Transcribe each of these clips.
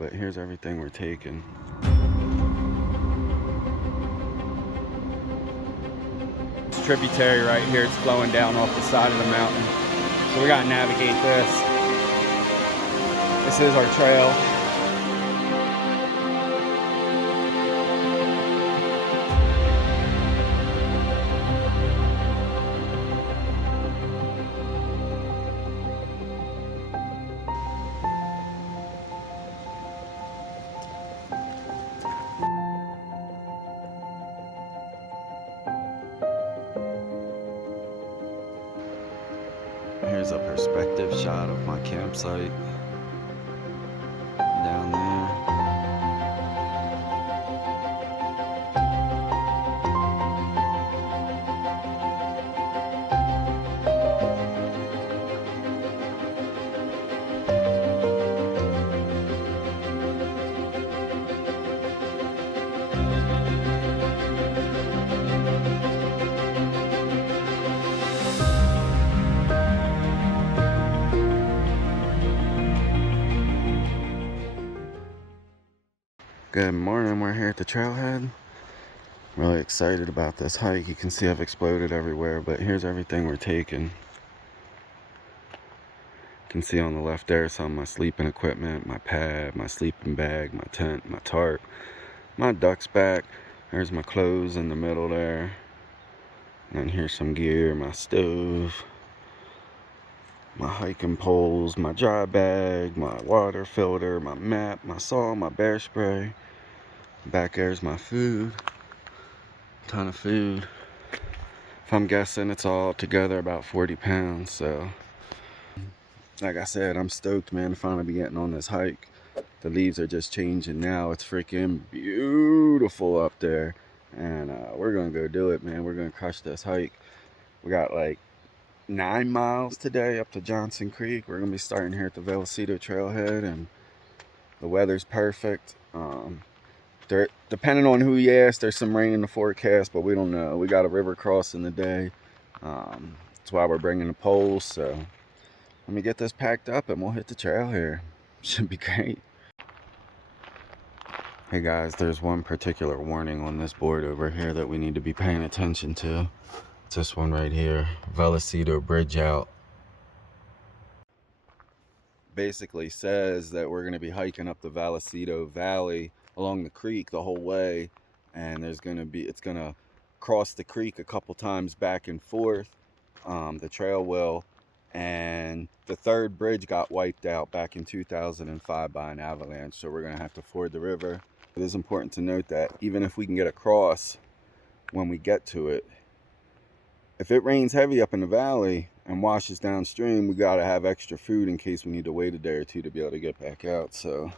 But here's everything we're taking. It's tributary right here. It's flowing down off the side of the mountain. So we gotta navigate this. This is our trail. Here's a perspective shot of my campsite down there. Good morning, we're here at the trailhead. Really excited about this hike. You can see I've exploded everywhere, but here's everything we're taking. You can see on the left there some of my sleeping equipment, my pad, my sleeping bag, my tent, my tarp, my duck's back. There's my clothes in the middle there. And then here's some gear, my stove, my hiking poles, my dry bag, my water filter, my map, my saw, my bear spray. Back there's my food. Ton of food. If I'm guessing, it's all together about 40 pounds. So, like I said, I'm stoked, man, to finally be getting on this hike. The leaves are just changing now. It's freaking beautiful up there. And we're gonna go do it, man. We're gonna crush this hike. We got like 9 miles today up to Johnson Creek. We're gonna be starting here at the Vallecito trailhead, and the weather's perfect. Depending on who you ask, there's some rain in the forecast, but we don't know. We got a river crossing the day. That's why we're bringing the poles. So let me get this packed up and we'll hit the trail here. Should be great. Hey guys, there's one particular warning on this board over here that we need to be paying attention to. It's this one right here, Vallecito Bridge Out. Basically says that we're going to be hiking up the Vallecito Valley along the creek the whole way, and it's going to cross the creek a couple times back and forth. The trail will, and the third bridge got wiped out back in 2005 by an avalanche, so we're going to have to ford the river. It is important to note that even if we can get across when we get to it, if it rains heavy up in the valley and washes downstream, we got to have extra food in case we need to wait a day or two to be able to get back out. So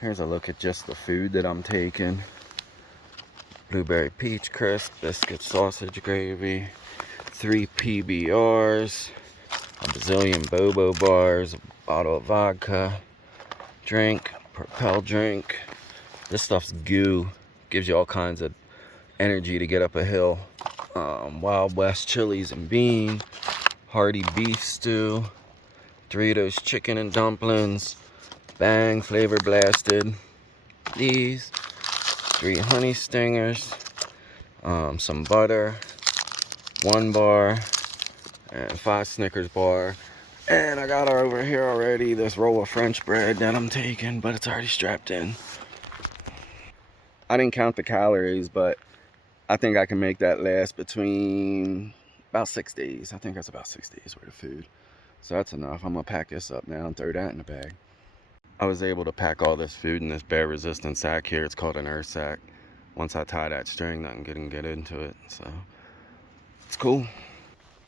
here's a look at just the food that I'm taking. Blueberry peach crisp, biscuit sausage gravy, 3 PBRs, a bazillion Bobo bars, a bottle of vodka, drink, Propel drink. This stuff's goo. Gives you all kinds of energy to get up a hill. Wild West chilies and bean, hearty beef stew, Doritos chicken and dumplings, Bang flavor blasted, these 3 honey stingers, some butter, 1 bar, and 5 Snickers bar. And I got over here already this roll of French bread that I'm taking, but it's already strapped in. I didn't count the calories, but I think I can make that last between about 6 days. I think that's about 6 days worth of food. So that's enough. I'm gonna pack this up now and throw that in the bag. I was able to pack all this food in this bear resistant sack here. It's called an earth sack. Once I tie that string, nothing can get into it. So it's cool.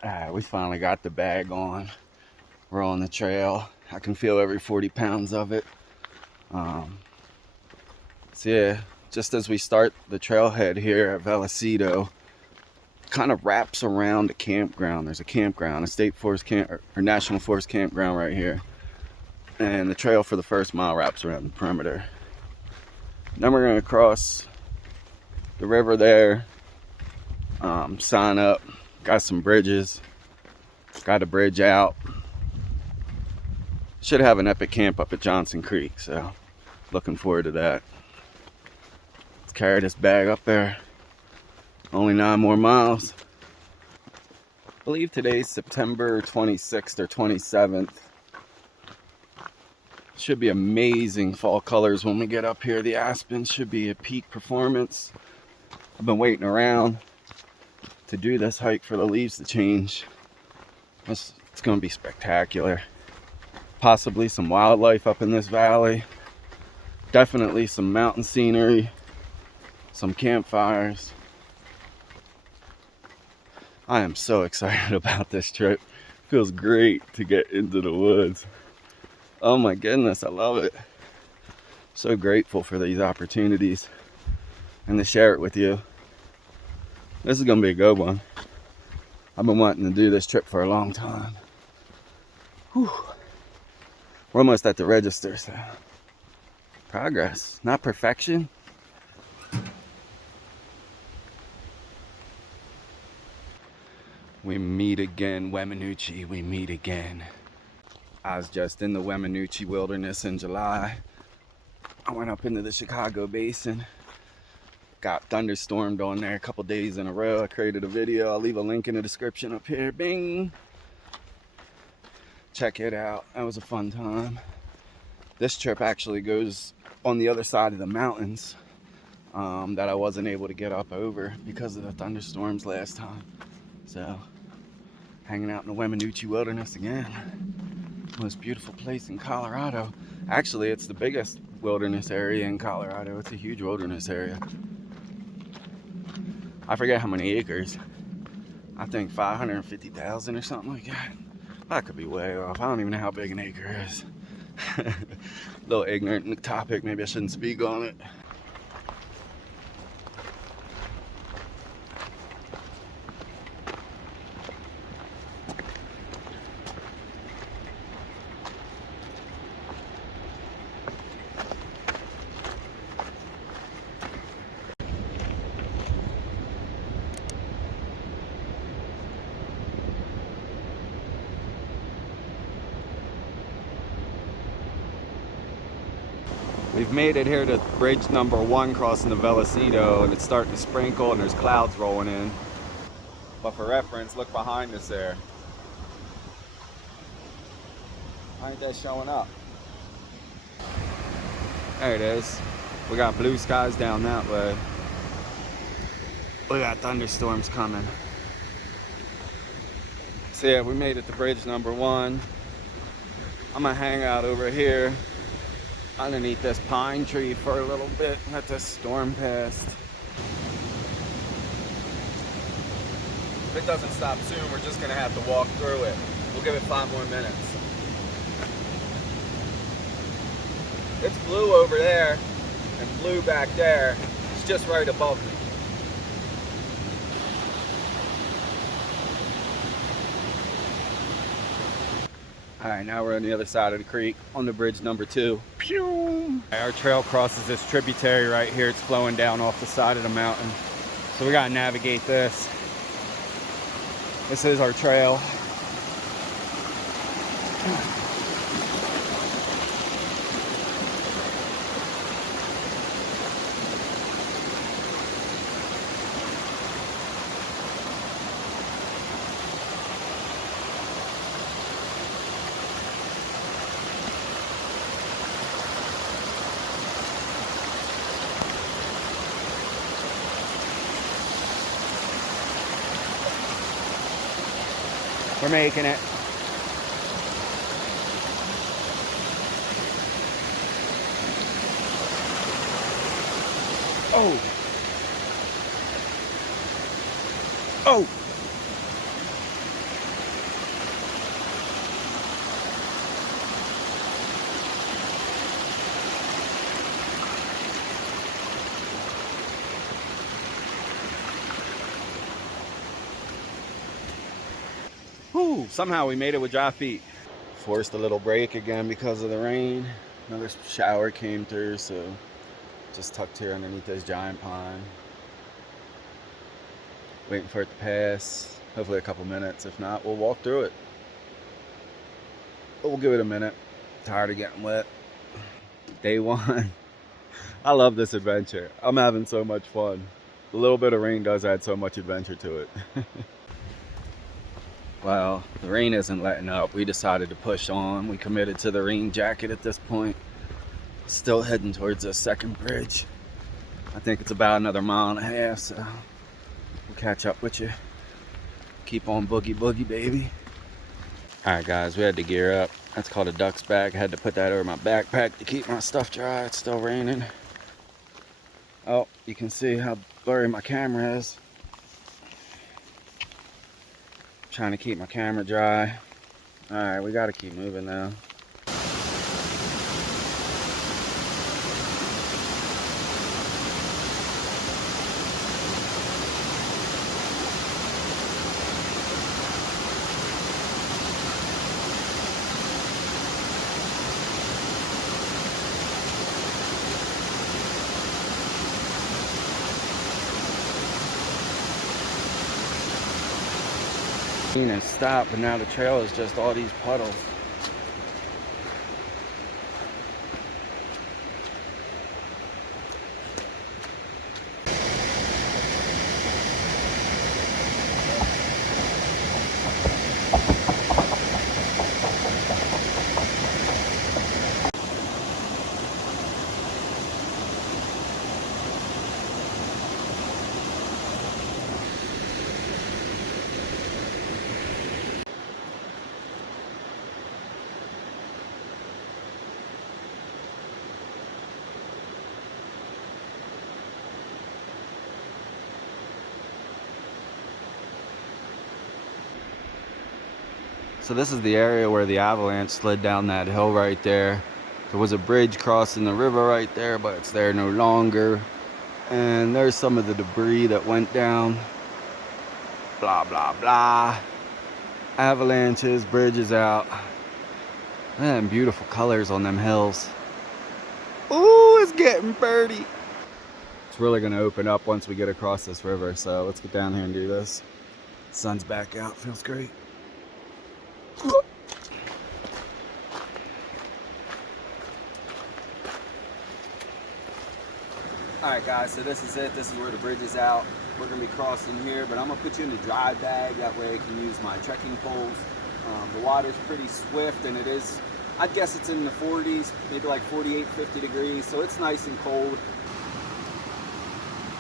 Alright, we finally got the bag on. We're on the trail. I can feel every 40 pounds of it. So yeah, just as we start the trailhead here at Vallecito, kind of wraps around a campground. There's a campground, a state forest camp or national forest campground right here. And the trail for the first mile wraps around the perimeter. Then we're gonna cross the river there, sign up, got some bridges, got a bridge out. Should have an epic camp up at Johnson Creek, so looking forward to that. Let's carry this bag up there. Only 9 more miles. I believe today's September 26th or 27th. Should be amazing fall colors when we get up here. The aspen should be at peak performance. I've been waiting around to do this hike for the leaves to change. It's going to be spectacular. Possibly some wildlife up in this valley. Definitely some mountain scenery. Some campfires. I am so excited about this trip. Feels great to get into the woods. Oh my goodness, I love it. So grateful for these opportunities and to share it with you. This is gonna be a good one. I've been wanting to do this trip for a long time. Whew. We're almost at the register, so progress, not perfection. We meet again, Wemanuchi, we meet again. I was just in the Wemanuchi wilderness in July. I went up into the Chicago Basin. Got thunderstormed on there a couple days in a row. I created a video. I'll leave a link in the description up here. Bing! Check it out. That was a fun time. This trip actually goes on the other side of the mountains that I wasn't able to get up over because of the thunderstorms last time. So, hanging out in the Wemanuchi wilderness again. Most beautiful place in Colorado. Actually, it's the biggest wilderness area in Colorado. It's a huge wilderness area. I forget how many acres. I think 550,000 or something like that. I could be way off. I don't even know how big an acre is. A little ignorant in the topic. Maybe I shouldn't speak on it. We've made it here to bridge number 1 crossing the Vallecito, and it's starting to sprinkle and there's clouds rolling in. But for reference, look behind us there. Why ain't that showing up? There it is. We got blue skies down that way. We got thunderstorms coming. So yeah, we made it to bridge number 1. I'm gonna hang out over here underneath this pine tree for a little bit, let this storm pass. If it doesn't stop soon, we're just gonna have to walk through it. We'll give it 5 more minutes. It's blue over there and blue back there. It's just right above me. All right, now we're on the other side of the creek on the bridge number 2. Pew! Our trail crosses this tributary right here. It's flowing down off the side of the mountain. So we gotta navigate this. This is our trail. We're making it. Oh. Oh. Whew, somehow we made it with dry feet. Forced a little break again because of the rain. Another shower came through, so just tucked here underneath this giant pine. Waiting for it to pass. Hopefully a couple minutes. If not, we'll walk through it. But we'll give it a minute. Tired of getting wet. Day one. I love this adventure. I'm having so much fun. A little bit of rain does add so much adventure to it. Well, the rain isn't letting up. We decided to push on. We committed to the rain jacket at this point. Still heading towards the second bridge. I think it's about another mile and a half, so we'll catch up with you. Keep on boogie boogie, baby. Alright guys, we had to gear up. That's called a duck's bag. I had to put that over my backpack to keep my stuff dry. It's still raining. Oh, you can see how blurry my camera is. Trying to keep my camera dry. Alright, we gotta keep moving now. And stop, but now the trail is just all these puddles. So this is the area where the avalanche slid down that hill right there. There was a bridge crossing the river right there, but it's there no longer. And there's some of the debris that went down. Blah, blah, blah. Avalanches, bridges out. Man, beautiful colors on them hills. Ooh, it's getting birdie. It's really gonna open up once we get across this river. So let's get down here and do this. Sun's back out, feels great. Alright guys, so this is it. This is where the bridge is out. We're going to be crossing here, but I'm going to put you in the dry bag. That way I can use my trekking poles. The water's pretty swift, and it is, I'd guess it's in the 40s, maybe like 48, 50 degrees, so it's nice and cold.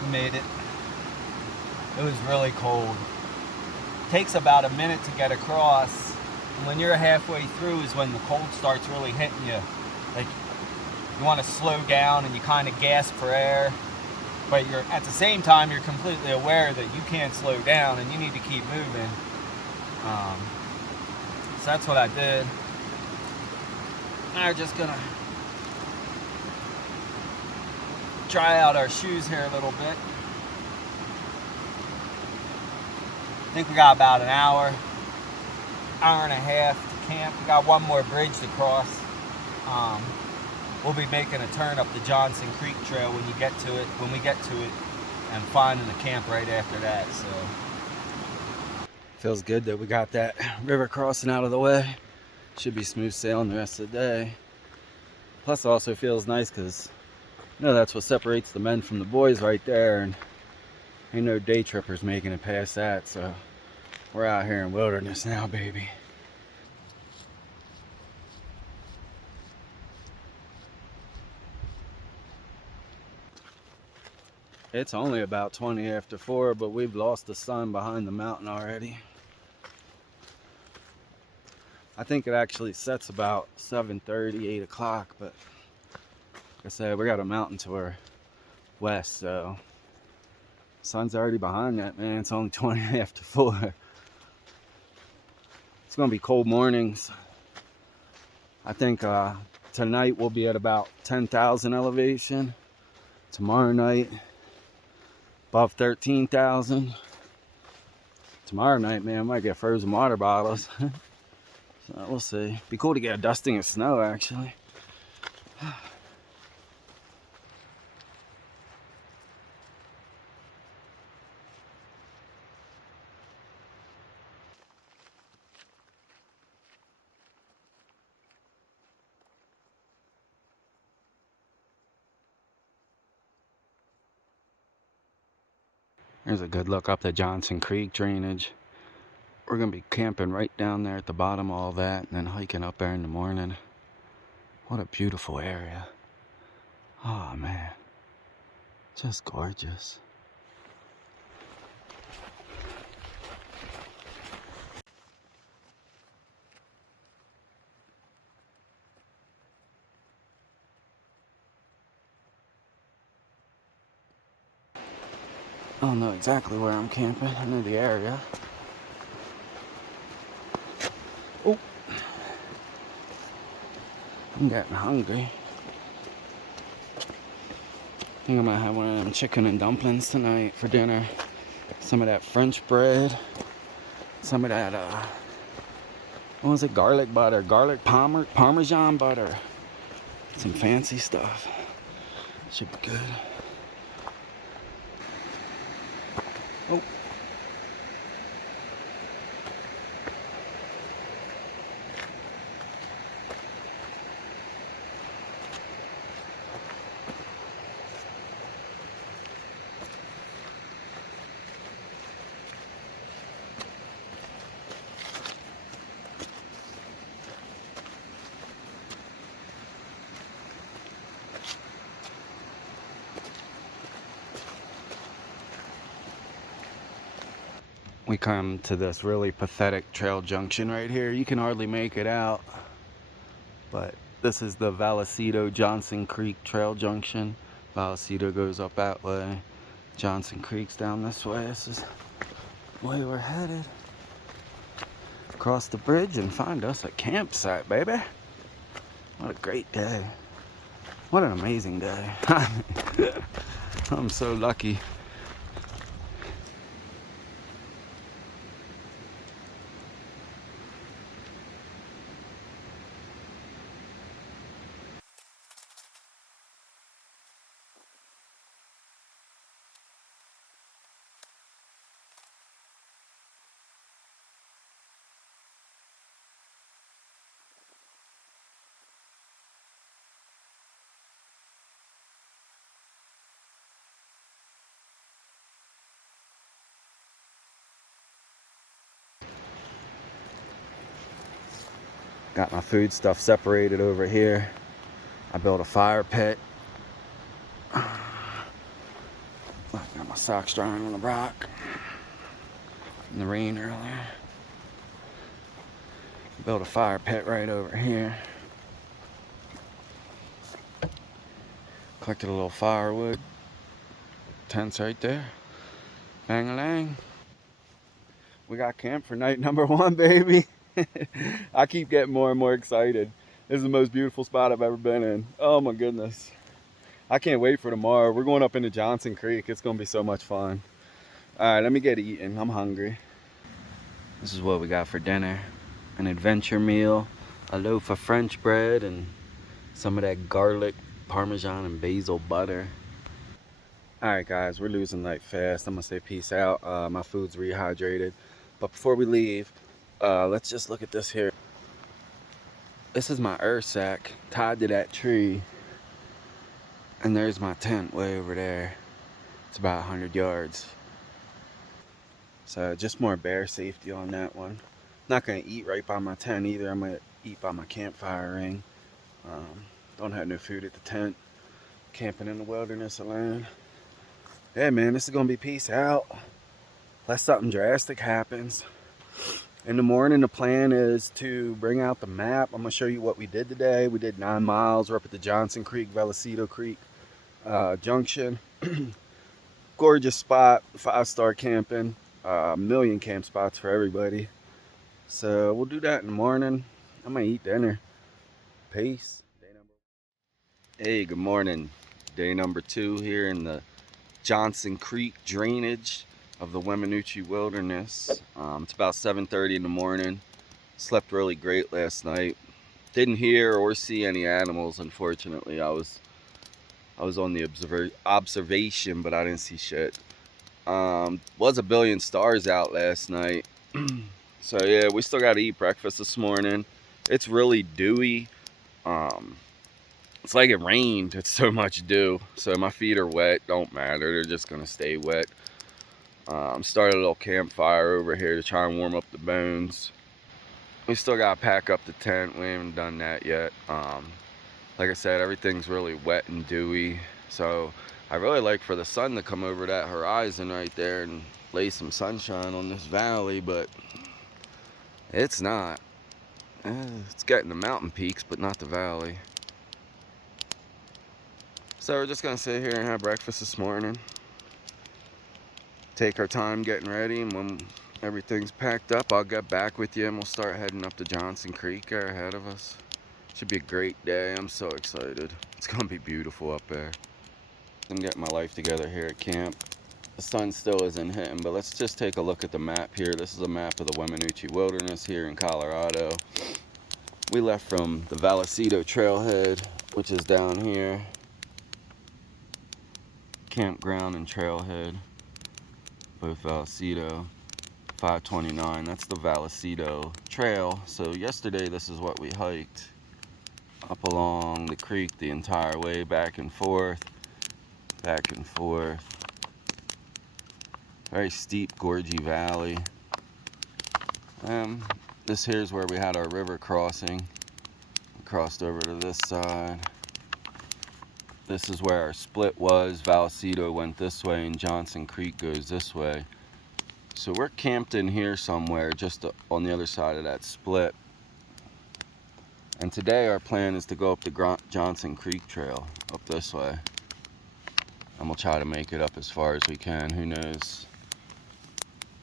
We made it. It was really cold. It takes about a minute to get across, and when you're halfway through is when the cold starts really hitting you. Like, you want to slow down and you kind of gasp for air, but you're at the same time you're completely aware that you can't slow down and you need to keep moving. So that's what I did. Now we're just gonna try out our shoes here a little bit. I think we got about an hour and a half to camp. We got one more bridge to cross. We'll be making a turn up the Johnson Creek Trail when we get to it, and finding the camp right after that. So feels good that we got that river crossing out of the way. Should be smooth sailing the rest of the day. Plus, it also feels nice because you know that's what separates the men from the boys right there, and ain't no day trippers making it past that. So we're out here in wilderness now, baby. It's only about 20 after 4, but we've lost the sun behind the mountain already. I think it actually sets about 7:30, 8 o'clock, but like I said, we got a mountain to our west, so sun's already behind that, man. It's only 20 after 4. It's gonna be cold mornings. I think tonight we'll be at about 10,000 elevation. Tomorrow night, above 13,000. Tomorrow night, man, I might get frozen water bottles. So we'll see. Be cool to get a dusting of snow, actually. There's a good look up the Johnson Creek drainage. We're gonna be camping right down there at the bottom of all that and then hiking up there in the morning. What a beautiful area. Oh man, just gorgeous. I don't know exactly where I'm camping. I know the area. Oh, I'm getting hungry. I think I might have one of them chicken and dumplings tonight for dinner. Some of that French bread. Some of that, what was it? Garlic butter. Garlic Parmesan butter. Some fancy stuff. Should be good. Oh. We come to this really pathetic trail junction right here. You can hardly make it out, but this is the Vallecito Johnson Creek Trail Junction. Vallecito goes up that way. Johnson Creek's down this way. This is the way we're headed. Cross the bridge and find us a campsite, baby. What a great day. What an amazing day. I'm so lucky. Got my food stuff separated over here. I built a fire pit. I got my socks drying on the rock in the rain earlier. Built a fire pit right over here. Collected a little firewood. Tents right there. Bang-a-lang. We got camp for night number 1, baby. I keep getting more and more excited. This is the most beautiful spot I've ever been in. Oh my goodness. I can't wait for tomorrow. We're going up into Johnson Creek. It's gonna be so much fun. All right, let me get eating. I'm hungry. This is what we got for dinner. An adventure meal, a loaf of French bread, and some of that garlic, Parmesan, and basil butter. All right, guys, we're losing light fast. I'm gonna say peace out. My food's rehydrated. But before we leave, let's just look at this here. This is my earth sack tied to that tree. And there's my tent way over there. It's about 100 yards. So just more bear safety on that one. Not gonna eat right by my tent either. I'm gonna eat by my campfire ring. Don't have no food at the tent. Camping in the wilderness alone. Yeah, man, this is gonna be peace out. Unless something drastic happens. In the morning, the plan is to bring out the map. I'm gonna show you what we did today. We did 9 miles. We're up at the Johnson Creek, Vallecito Creek Junction. Gorgeous spot, 5-star camping. A million camp spots for everybody. So we'll do that in the morning. I'm gonna eat dinner. Peace. Hey, good morning. Day number 2 here in the Johnson Creek drainage of the Weminuche Wilderness. It's about 7:30 in the morning. Slept really great last night. Didn't hear or see any animals, unfortunately. I was on the observation, but I didn't see shit. Was a billion stars out last night. So yeah, we still got to eat breakfast this morning. It's really dewy. It's like it rained. It's so much dew. So my feet are wet. Don't matter. They're just gonna stay wet. Started a little campfire over here to try and warm up the bones. We still got to pack up the tent. We haven't done that yet. Like I said, everything's really wet and dewy. So I really like for the sun to come over that horizon right there and lay some sunshine on this valley, but it's not. It's getting the mountain peaks, but not the valley. So we're just gonna sit here and have breakfast this morning. Take our time getting ready, and when everything's packed up, I'll get back with you and we'll start heading up to Johnson Creek there ahead of us. Should be a great day. I'm so excited. It's gonna be beautiful up there. I'm getting my life together here at camp. The sun still isn't hitting, but let's just take a look at the map here. This is a map of the Weminuche Wilderness here in Colorado. We left from the Vallecito trailhead, which is down here. Campground and trailhead, both Vallecito. 529, that's the Vallecito trail. So yesterday this is what we hiked up along the creek the entire way, back and forth, back and forth. Very steep, gorgy valley. This here's where we had our river crossing. We crossed over to this side. This is where our split was. Vallecito went this way and Johnson Creek goes this way. So we're camped in here somewhere just on the other side of that split. And today our plan is to go up the Johnson Creek Trail, up this way. And we'll try to make it up as far as we can, who knows.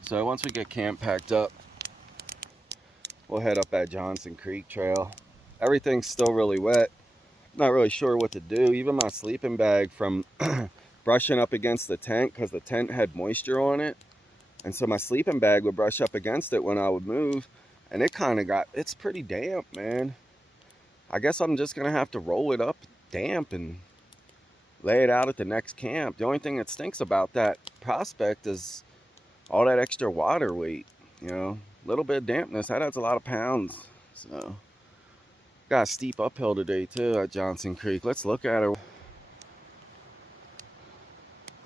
So once we get camp packed up, we'll head up that Johnson Creek Trail. Everything's still really wet. Not really sure what to do. Even my sleeping bag, from brushing up against the tent, because the tent had moisture on it. And so my sleeping bag would brush up against it when I would move. And it kind of it's pretty damp, man. I guess I'm just going to have to roll it up damp and lay it out at the next camp. The only thing that stinks about that prospect is all that extra water weight. You know, a little bit of dampness, that adds a lot of pounds. So, got a steep uphill today too at Johnson Creek. Let's look at it.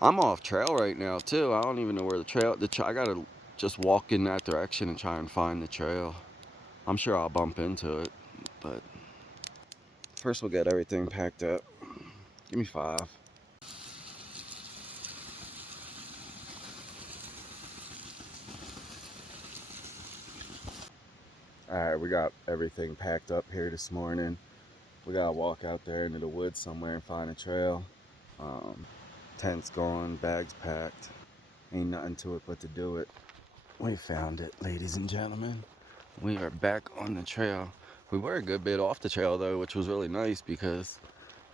I'm off trail right now too. I don't even know where I gotta just walk in that direction and try and find the trail. I'm sure I'll bump into it, but first we'll get everything packed up. Give me 5. Alright, we got everything packed up here this morning. We gotta walk out there into the woods somewhere and find a trail. Tent's gone, bags packed. Ain't nothing to it but to do it. We found it, ladies and gentlemen. We are back on the trail. We were a good bit off the trail though, which was really nice because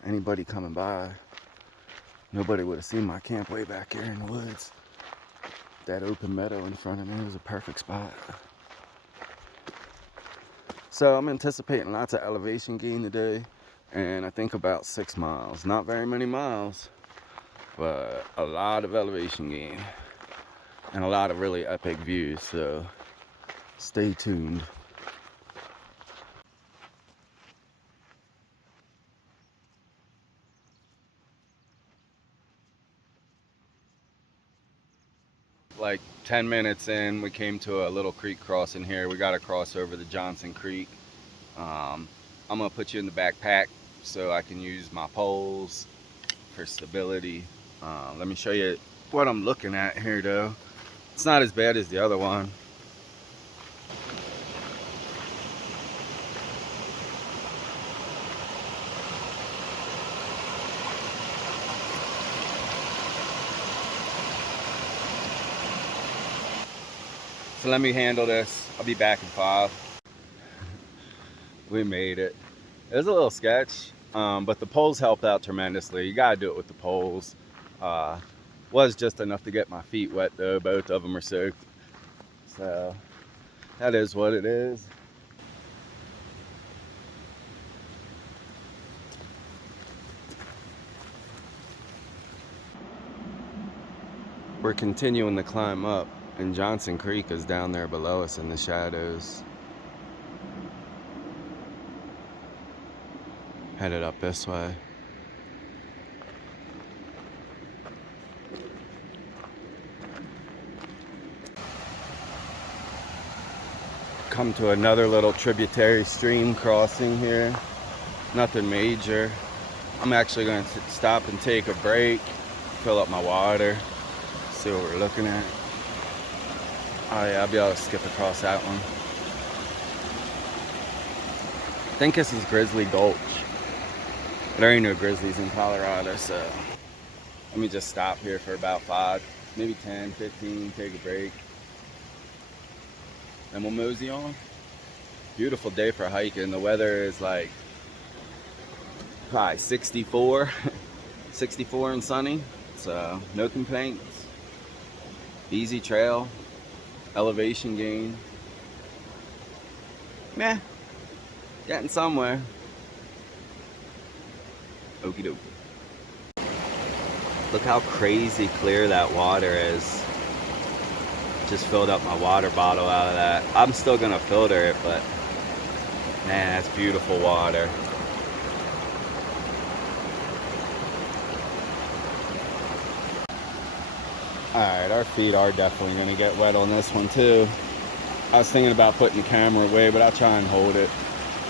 anybody coming by, nobody would have seen my camp way back here in the woods. That open meadow in front of me was a perfect spot. So I'm anticipating lots of elevation gain today, and I think about 6 miles. Not very many miles, but a lot of elevation gain and a lot of really epic views, so stay tuned. Like 10 minutes in, we came to a little creek crossing here. We got to cross over the Johnson Creek. I'm gonna put you in the backpack so I can use my poles for stability. Let me show you what I'm looking at here though. It's not as bad as the other one. So let me handle this. I'll be back in 5. We made it. It was a little sketch, but the poles helped out tremendously. You gotta do it with the poles. Was just enough to get my feet wet though. Both of them are soaked. So that is what it is. We're continuing to climb up, and Johnson Creek is down there below us in the shadows. Headed up this way. come to another little tributary stream crossing here. Nothing major. I'm actually going to stop and take a break, fill up my water, see what we're looking at. Oh yeah, I'll be able to skip across that one. I think this is Grizzly Gulch. There ain't no grizzlies in Colorado, so let me just stop here for about 5, maybe 10, 15, take a break. Then we'll mosey on. Beautiful day for hiking. The weather is like probably 64, 64 and sunny, so no complaints. Easy trail, elevation gain. Meh, getting somewhere. Okie dokie. Look how crazy clear that water is. Just filled up my water bottle out of that. I'm still gonna filter it, but man, that's beautiful water. Alright, our feet are definitely gonna get wet on this one too. I was thinking about putting the camera away, but I'll try and hold it.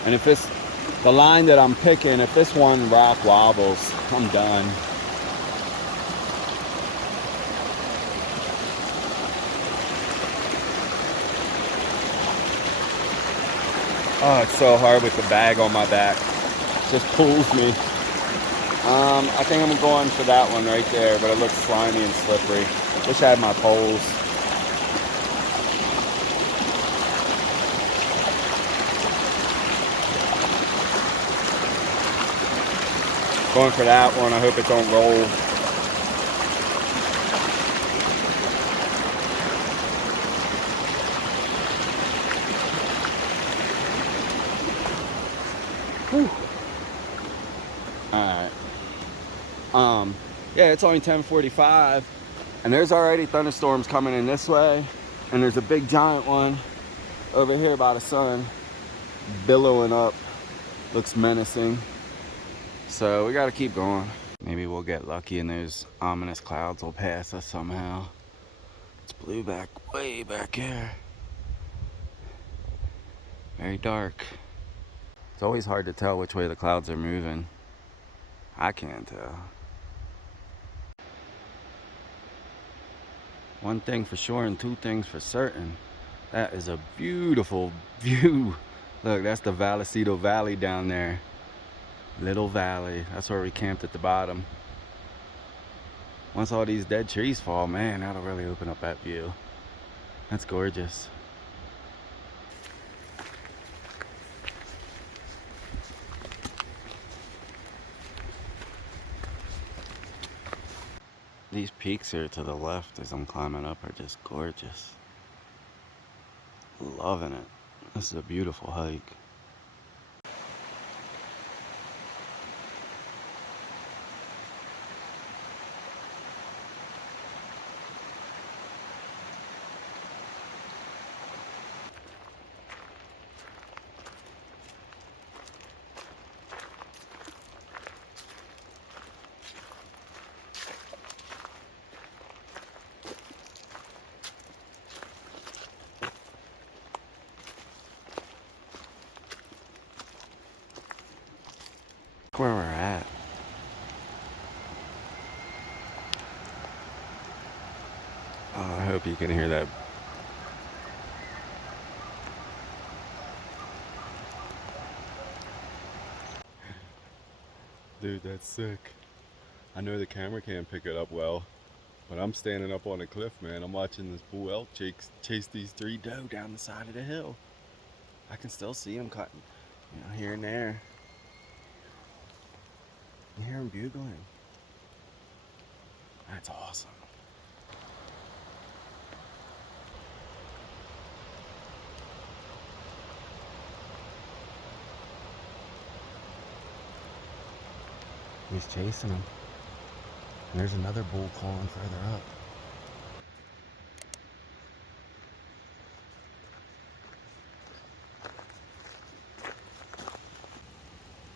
And if it's the line that I'm picking, if this one rock wobbles, I'm done. Oh, it's so hard with the bag on my back. Just pulls me. I think I'm going for that one right there, but it looks slimy and slippery. Wish I had my poles. Going for that one. I hope it don't roll. Whew. Alright. Yeah, it's only 10:45 and there's already thunderstorms coming in this way, and there's a big giant one over here by the sun billowing up. Looks menacing. So we gotta keep going. Maybe we'll get lucky and those ominous clouds will pass us somehow. It's blue back way back here. Very dark. It's always hard to tell which way the clouds are moving. I can't tell. One thing for sure and two things for certain. That is a beautiful view. Look, that's the Vallecito Valley down there. Little valley. That's where we camped at the bottom. Once all these dead trees fall, man, that'll really open up that view. That's gorgeous. These peaks here to the left as I'm climbing up are just gorgeous. Loving it. This is a beautiful hike. Where we're at. Oh, I hope you can hear that. Dude, that's sick. I know the camera can't pick it up well, but I'm standing up on a cliff, man. I'm watching this bull elk chase these 3 doe down the side of the hill. I can still see them cutting, here and there. You hear them bugling. That's awesome. He's chasing them. And there's another bull calling further up.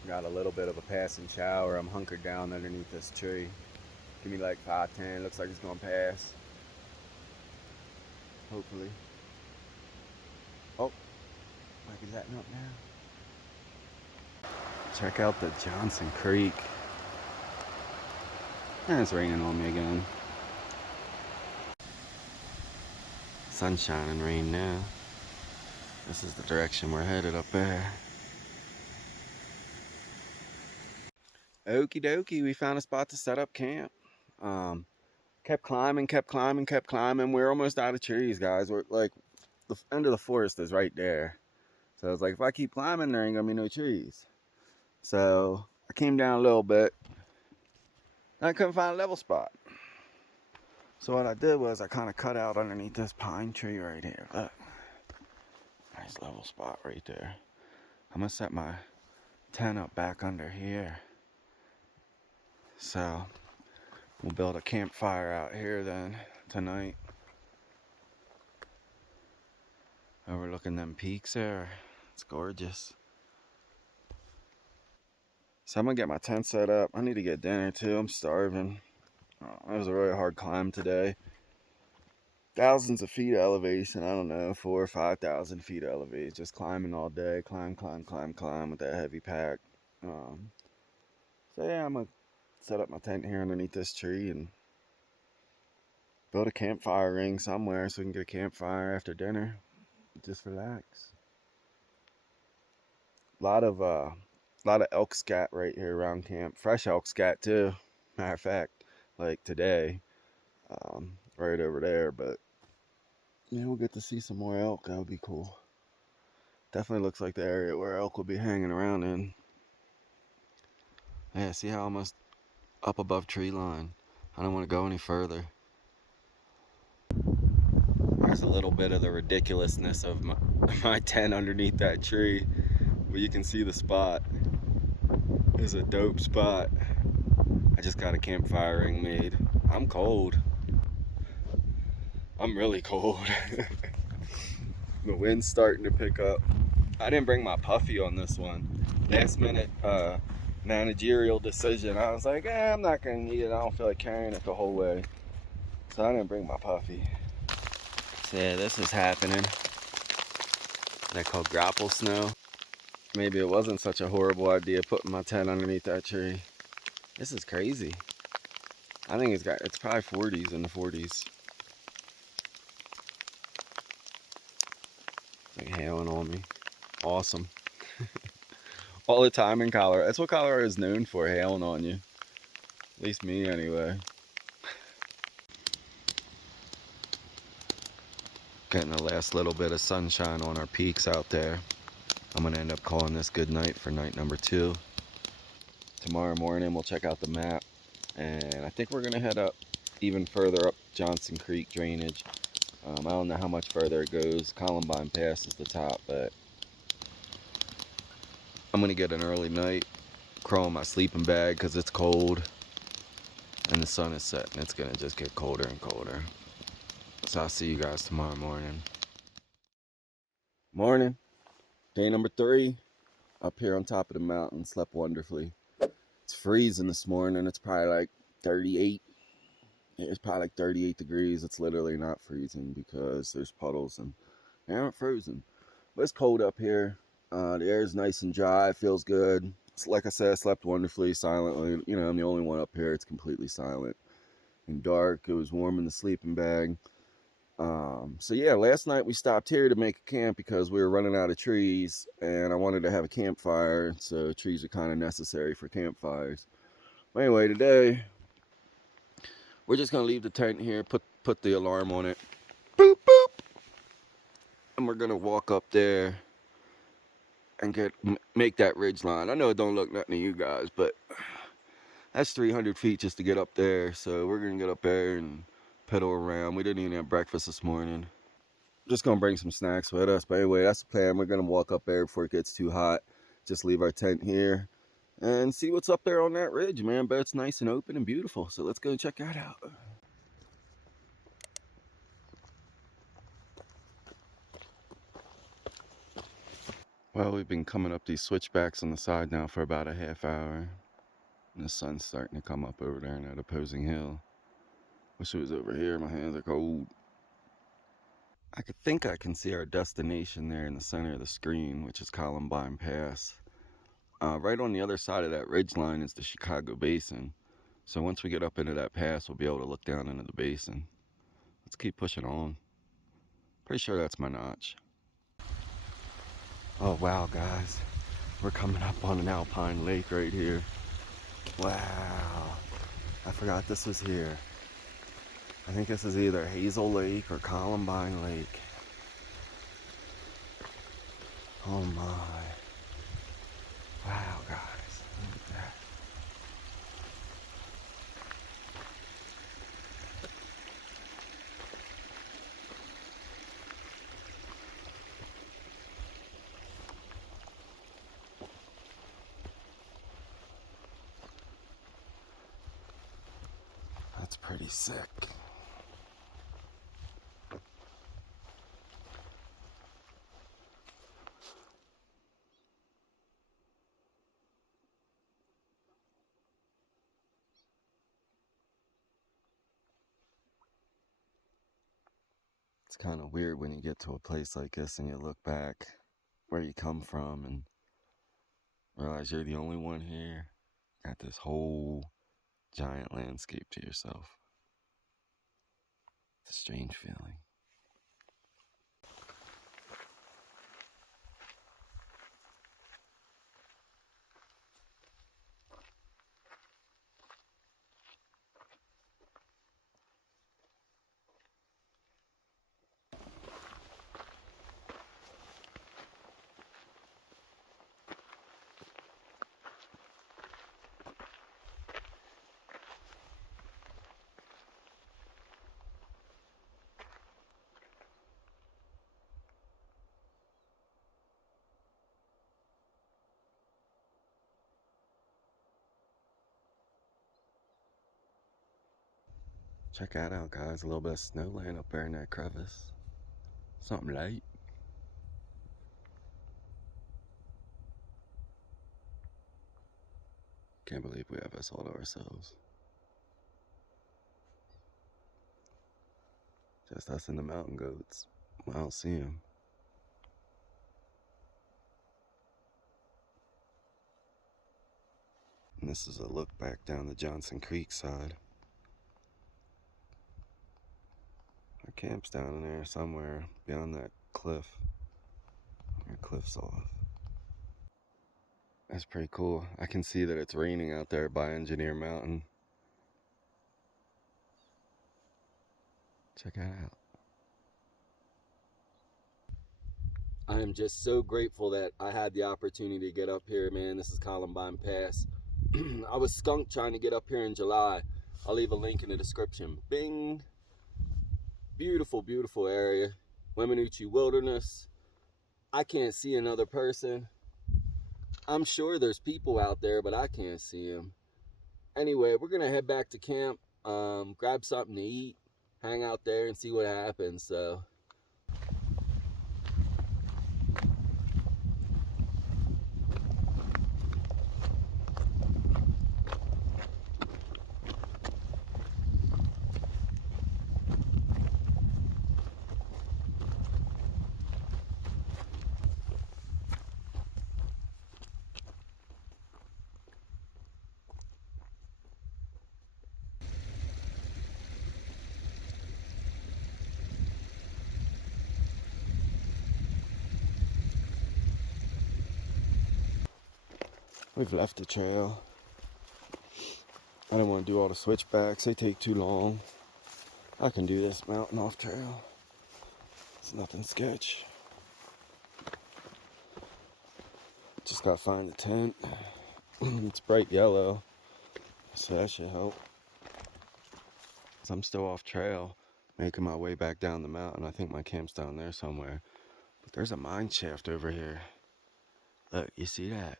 Got a little bit of a passing shower. I'm hunkered down underneath this tree. Give me like 5-10. Looks like it's gonna pass. Hopefully. Oh, Like he's letting up now. Check out the Johnson Creek. And it's raining on me again. Sunshine and rain now. This is the direction we're headed up there. Okie dokie, we found a spot to set up camp. Kept climbing. We're almost out of trees, guys. We're like, the end of the forest is right there. So I was like, if I keep climbing, there ain't gonna be no trees. So I came down a little bit. And I couldn't find a level spot. So what I did was I kind of cut out underneath this pine tree right here. Look, nice level spot right there. I'm gonna set my tent up back under here. So we'll build a campfire out here then tonight. Overlooking them peaks there. It's gorgeous. So I'm gonna get my tent set up. I need to get dinner too. I'm starving. It was a really hard climb today. Thousands of feet of elevation. I don't know, 4,000 or 5,000 feet of elevation. Just climbing all day. Climb with that heavy pack. So yeah, I'm gonna set up my tent here underneath this tree and build a campfire ring somewhere so we can get a campfire after dinner. Just relax. A lot of elk scat right here around camp. Fresh elk scat too. Matter of fact, like today, right over there. But yeah, we'll get to see some more elk. That would be cool. Definitely looks like the area where elk will be hanging around in. Yeah, see how I'm almost up above tree line. I don't want to go any further. There's a little bit of the ridiculousness of my tent underneath that tree, but you can see the spot. It's a dope spot. I just got a campfire ring made. I'm cold. I'm really cold. The wind's starting to pick up. I didn't bring my puffy on this one. Last minute managerial decision. I was like, I'm not gonna need it. I don't feel like carrying it the whole way. So I didn't bring my puffy. So yeah, this is happening. They're called grapple snow. Maybe it wasn't such a horrible idea putting my tent underneath that tree. This is crazy. I think it's probably 40s in the 40s. Like hailing on me. Awesome. All the time in Colorado. That's what Colorado is known for, hailing on you. At least me anyway. Getting the last little bit of sunshine on our peaks out there. I'm gonna end up calling this good night for night number 2. Tomorrow morning we'll check out the map, and I think we're gonna head up even further up Johnson Creek drainage. I don't know how much further it goes. Columbine Pass is the top, but I'm gonna get an early night, crawl in my sleeping bag because it's cold and the sun is setting. It's gonna just get colder and colder. So I'll see you guys tomorrow morning. Morning, day number 3, up here on top of the mountain. Slept wonderfully. It's freezing this morning. It's probably like 38. It's probably like 38 degrees. It's literally not freezing because there's puddles and they aren't frozen. But it's cold up here. The air is nice and dry. It feels good. It's, like I said, I slept wonderfully, silently. You know, I'm the only one up here. It's completely silent and dark. It was warm in the sleeping bag. So yeah, last night we stopped here to make a camp because we were running out of trees and I wanted to have a campfire. So trees are kind of necessary for campfires. But anyway, today we're just gonna leave the tent here, put the alarm on it, boop boop, and we're gonna walk up there and make that ridge line. I know it don't look nothing to you guys, but that's 300 feet just to get up there. So we're gonna get up there and pedal around. We didn't even have breakfast this morning. Just gonna bring some snacks with us. But anyway, that's the plan. We're gonna walk up there before it gets too hot. Just leave our tent here and see what's up there on that ridge, man. But it's nice and open and beautiful. So let's go check that out. Well, we've been coming up these switchbacks on the side now for about a half hour. And the sun's starting to come up over there in that opposing hill. Wish it was over here. My hands are cold. I could think I can see our destination there in the center of the screen, which is Columbine Pass. Right on the other side of that ridge line is the Chicago Basin. So once we get up into that pass, we'll be able to look down into the basin. Let's keep pushing on. Pretty sure that's my notch. Oh wow, guys. We're coming up on an alpine lake right here. Wow. I forgot this was here. I think this is either Hazel Lake or Columbine Lake. Oh my. Wow, guys. Look at that. That's pretty sick. It's kind of weird when you get to a place like this and you look back where you come from and realize you're the only one here. Got this whole giant landscape to yourself. It's a strange feeling. Check that out, guys. A little bit of snow laying up there in that crevice. Something light. Can't believe we have us all to ourselves. Just us and the mountain goats. I don't see them. And this is a look back down the Johnson Creek side. Our camp's down there somewhere beyond that cliff. Our cliff's off. That's pretty cool. I can see that it's raining out there by Engineer Mountain. Check that out. I am just so grateful that I had the opportunity to get up here, man. This is Columbine Pass. I was skunked trying to get up here in July. I'll leave a link in the description. Bing! Beautiful, beautiful area. Weminuche Wilderness. I can't see another person. I'm sure there's people out there, but I can't see them. Anyway, we're going to head back to camp, grab something to eat, hang out there and see what happens. So we've left the trail. I don't want to do all the switchbacks. They take too long. I can do this mountain off trail. It's nothing sketch. Just gotta find the tent. It's bright yellow, so that should help. I'm still off trail, making my way back down the mountain. I think my camp's down there somewhere. But there's a mine shaft over here. Look, you see that?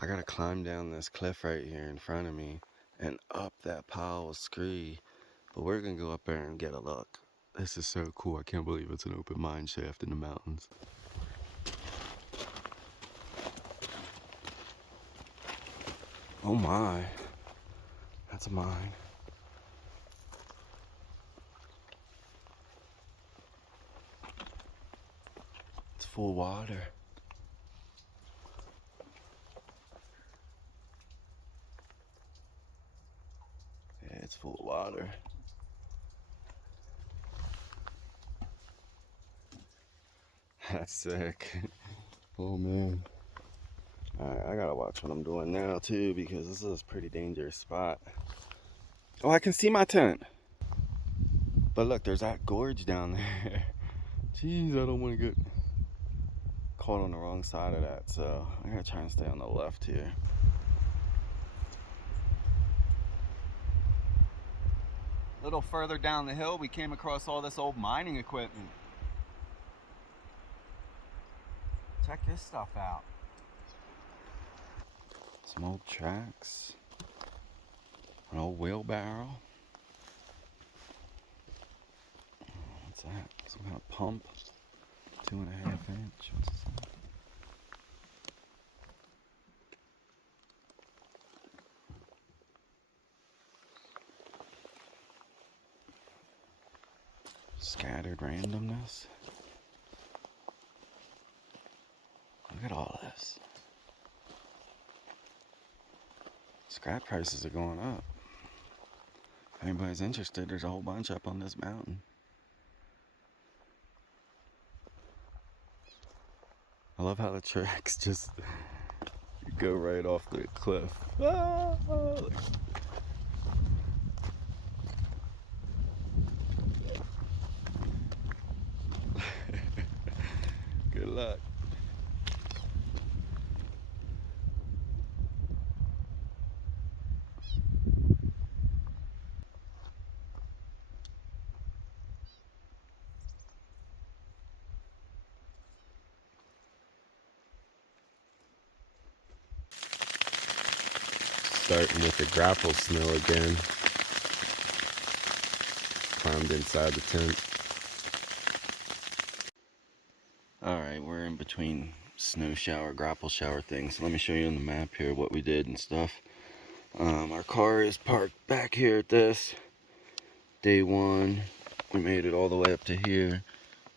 I gotta climb down this cliff right here in front of me and up that pile of scree. But we're gonna go up there and get a look. This is so cool. I can't believe it's an open mine shaft in the mountains. Oh my, that's a mine. full of water. Yeah, it's full of water. That's sick. Oh man. Alright, I gotta watch what I'm doing now too, because this is a pretty dangerous spot. Oh, I can see my tent. But look, there's that gorge down there. Jeez, I don't want to get caught on the wrong side of that, so I gotta try and stay on the left here. A little further down the hill, we came across all this old mining equipment. Check this stuff out. Some old tracks. An old wheelbarrow. What's that? Some kind of pump. 2.5 inch. What's this? Scattered randomness. Look at all this. Scrap prices are going up. If anybody's interested, there's a whole bunch up on this mountain. I love how the tracks just go right off the cliff. Ah! Good luck. Starting with the grapple snow again. Climbed inside the tent. Alright, we're in between snow shower, grapple shower things. So let me show you on the map here what we did and stuff. Our car is parked back here at this. Day one, we made it all the way up to here,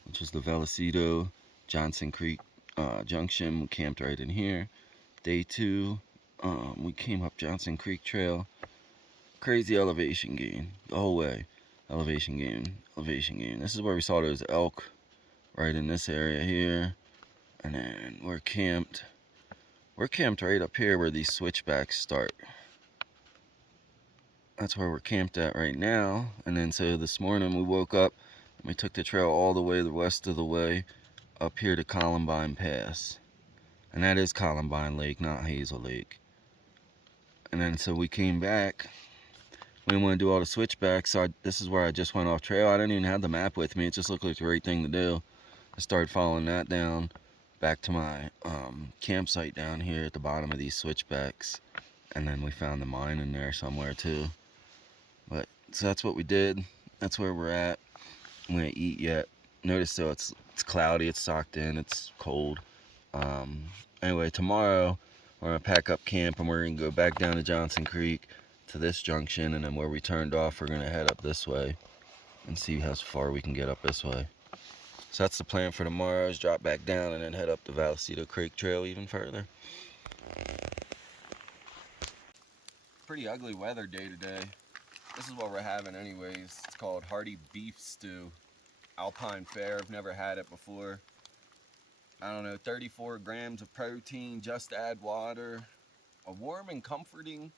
which is the Vallecito Johnson Creek Junction. We camped right in here. Day two, we came up Johnson Creek Trail. Crazy elevation gain the whole way. Elevation gain, elevation gain. This is where we saw those elk, right in this area here. And then we're camped right up here where these switchbacks start. That's where we're camped at right now. And then so this morning we woke up and we took the trail all the way the rest of the way up here to Columbine Pass. And that is Columbine Lake, not Hazel Lake. And then so we came back. We didn't want to do all the switchbacks, so this is where I just went off trail. I didn't even have the map with me. It just looked like the right thing to do. I started following that down back to my campsite down here at the bottom of these switchbacks. And then we found the mine in there somewhere too. But so that's what we did. That's where we're at. I'm gonna eat yet. Notice though it's cloudy, it's socked in, it's cold. Anyway, tomorrow we're gonna pack up camp and we're gonna go back down to Johnson Creek to this junction, and then where we turned off we're gonna head up this way and see how far we can get up this way. So that's the plan for tomorrow, is drop back down and then head up the Vallecito Creek Trail even further. Pretty ugly weather day today. This is what we're having anyways. It's called hearty beef stew. Alpine fare, I've never had it before. I don't know, 34 grams of protein, just add water. A warm and comforting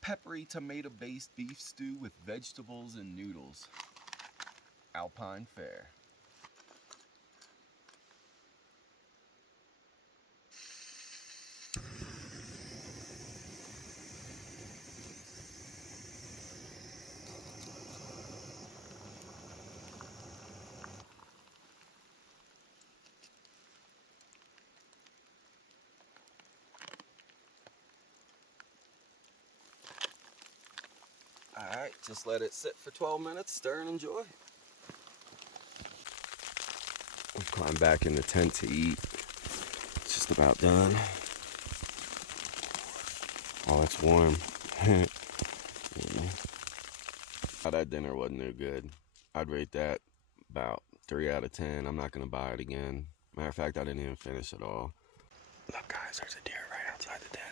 peppery tomato-based beef stew with vegetables and noodles. Alpine fare. Alright, just let it sit for 12 minutes, stir and enjoy. We've climbed back in the tent to eat. It's just about done. Oh, it's warm. Yeah. Oh, that dinner wasn't no good. I'd rate that about 3 out of 10. I'm not going to buy it again. Matter of fact, I didn't even finish it all. Look guys, there's a deer right outside the tent.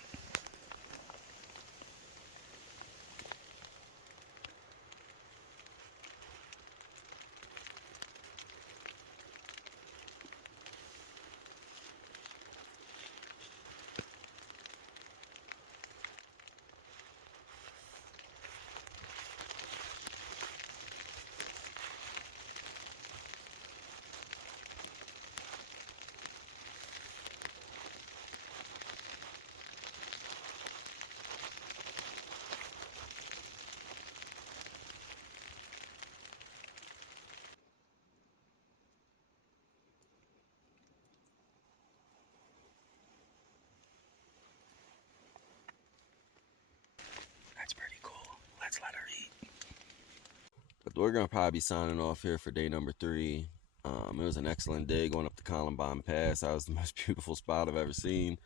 That's pretty cool. Let's let her eat. But we're gonna probably be signing off here for day number 3. It was an excellent day going up the Columbine Pass. That was the most beautiful spot I've ever seen.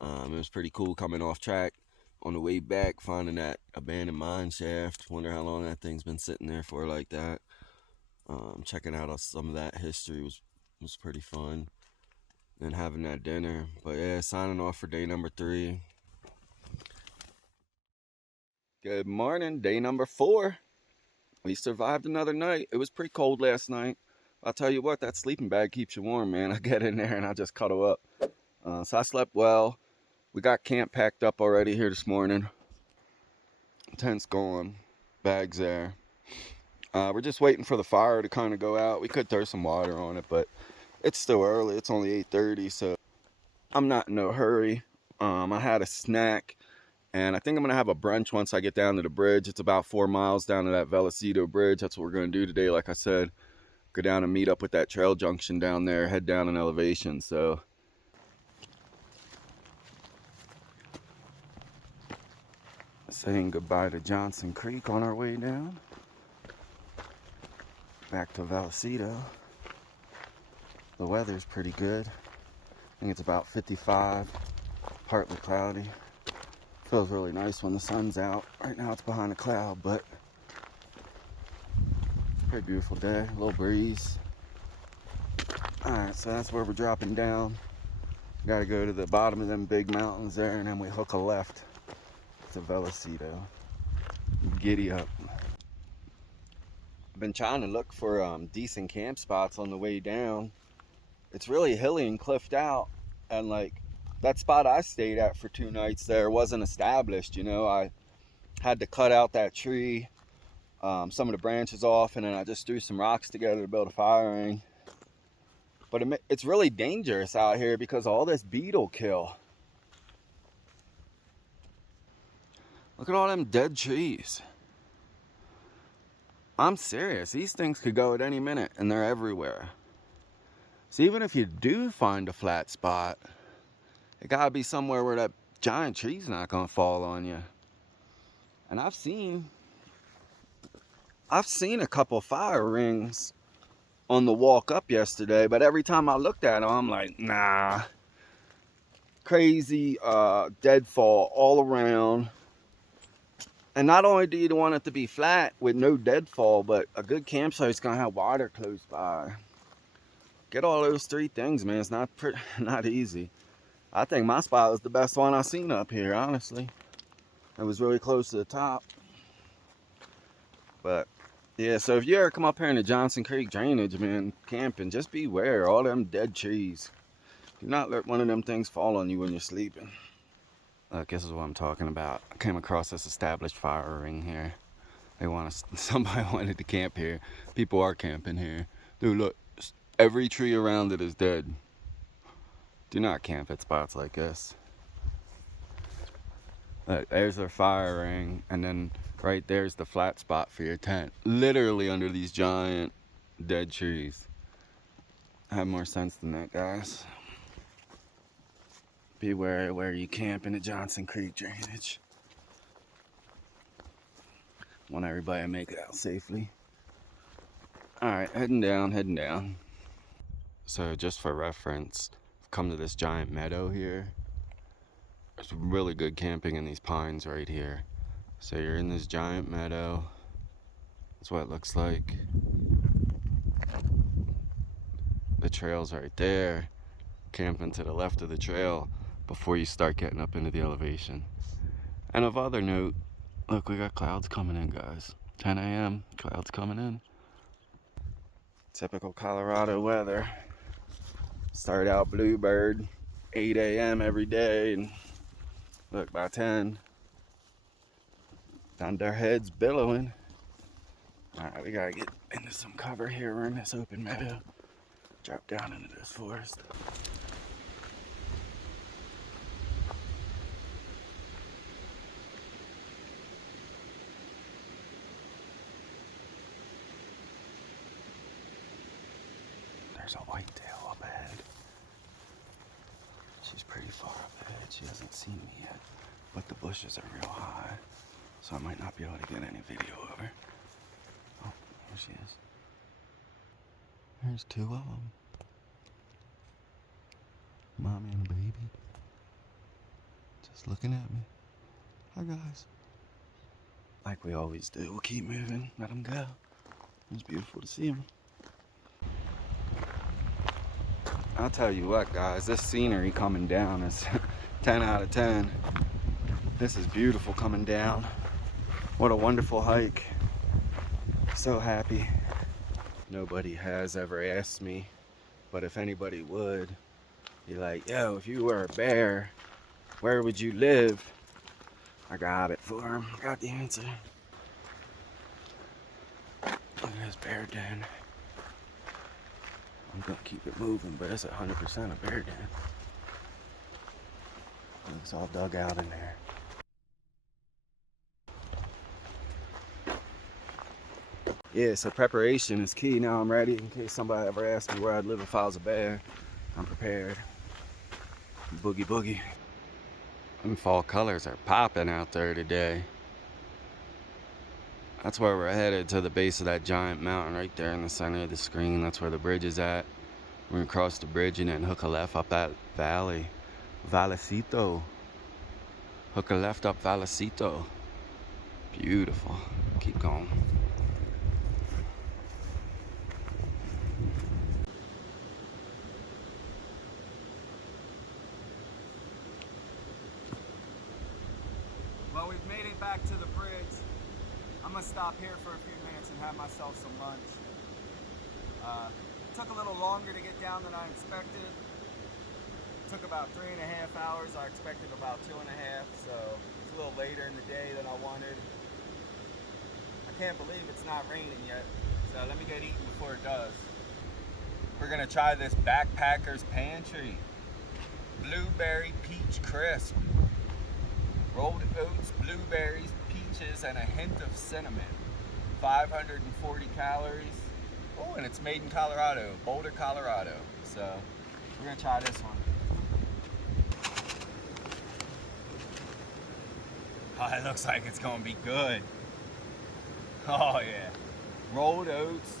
It was pretty cool coming off track. On the way back, finding that abandoned mine shaft. Wonder how long that thing's been sitting there for like that. Checking out some of that history was pretty fun. And having that dinner. But yeah, signing off for day number 3. Good morning, day number 4. We survived another night. It was pretty cold last night. I'll tell you what, that sleeping bag keeps you warm, man. I get in there and I just cuddle up. So I slept well. We got camp packed up already here this morning. Tent's gone. Bag's there. We're just waiting for the fire to kind of go out. We could throw some water on it, but it's still early. It's only 8:30, so I'm not in no hurry. I had a snack, and I think I'm going to have a brunch once I get down to the bridge. It's about 4 miles down to that Vallecito bridge. That's what we're going to do today, like I said. Go down and meet up with that trail junction down there, head down in elevation, so... Saying goodbye to Johnson Creek on our way down. Back to Vallecito. The weather's pretty good. I think it's about 55, partly cloudy. Feels really nice when the sun's out. Right now it's behind a cloud, but pretty beautiful day, a little breeze. Alright, so that's where we're dropping down. Gotta go to the bottom of them big mountains there, and then we hook a left to Vallecito. Giddy up. I've been trying to look for decent camp spots on the way down. It's really hilly and cliffed out, and like that spot I stayed at for 2 nights there wasn't established, you know. I had to cut out that tree, some of the branches off, and then I just threw some rocks together to build a fire ring. But it's really dangerous out here because of all this beetle kill. Look at all them dead trees. I'm serious, these things could go at any minute, and they're everywhere. So even if you do find a flat spot, it gotta be somewhere where that giant tree's not gonna fall on you. And I've seen a couple fire rings on the walk up yesterday, but every time I looked at them, I'm like, nah. Crazy deadfall all around. And not only do you want it to be flat with no deadfall, but a good campsite's gonna have water close by. Get all those 3 things, man. It's not easy. I think my spot was the best one I've seen up here, honestly. It was really close to the top. But yeah, so if you ever come up here in the Johnson Creek drainage, man, camping, just beware all them dead trees. Do not let one of them things fall on you when you're sleeping. Look, this is what I'm talking about. I came across this established fire ring here. Somebody wanted to camp here. People are camping here. Dude, look, every tree around it is dead. Do not camp at spots like this. Look, there's their fire ring, and then right there's the flat spot for your tent. Literally under these giant dead trees. Have more sense than that, guys. Beware where you camp in the Johnson Creek drainage. Want everybody to make it out safely. Alright, heading down. So just for reference, I've come to this giant meadow here. There's really good camping in these pines right here. So you're in this giant meadow. That's what it looks like. The trail's right there. Camping to the left of the trail before you start getting up into the elevation. And of other note, look, we got clouds coming in, guys. 10 a.m., clouds coming in. Typical Colorado weather. Start out bluebird, 8 a.m. every day, and look, by 10, down their heads billowing. All right, we gotta get into some cover here. We're in this open meadow. Drop down into this forest. There's a whitetail up ahead. She's pretty far up ahead. She hasn't seen me yet, but the bushes are real high, so I might not be able to get any video of her. Oh, there she is. There's two of them. Mommy and a baby. Just looking at me. Hi, guys. Like we always do, we'll keep moving, let them go. It's beautiful to see them. I'll tell you what, guys, this scenery coming down is 10 out of 10. This is beautiful coming down. What a wonderful hike. So happy. Nobody has ever asked me, but if anybody would, be like, yo, if you were a bear, where would you live? I got it for him. Got the answer. Look at this bear den. I'm gonna keep it moving, but it's 100% a bear den. It's all dug out in there. Yeah, so preparation is key. Now I'm ready in case somebody ever asked me where I'd live if I was a bear. I'm prepared. Boogie boogie. Them fall colors are popping out there today. That's where we're headed, to the base of that giant mountain right there in the center of the screen. That's where the bridge is at. We're gonna cross the bridge and then hook a left up that valley. Vallecito. Hook a left up Vallecito. Beautiful. Keep going. Well, we've made it back to the bridge. I'm gonna stop here for a few minutes and have myself some lunch. It took a little longer to get down than I expected. It took about 3.5 hours. I expected about 2.5, so it's a little later in the day than I wanted. I can't believe it's not raining yet, so let me get eating before it does. We're gonna try this Backpacker's Pantry Blueberry Peach Crisp. Rolled oats, blueberries, peaches, and a hint of cinnamon. 540 calories. Oh, and it's made in Colorado, Boulder, Colorado. So we're gonna try this one. Oh, it looks like it's gonna be good. Oh yeah. Rolled oats,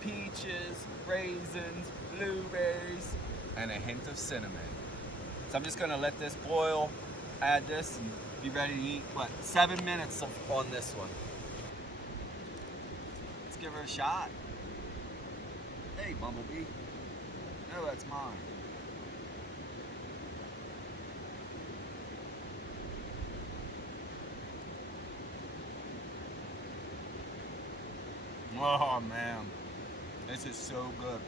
peaches, raisins, blueberries, and a hint of cinnamon. So I'm just gonna let this boil, add this, and be ready to eat. What, 7 minutes on this one. Let's give her a shot. Hey, Bumblebee. No, that's mine. Oh man, this is so good.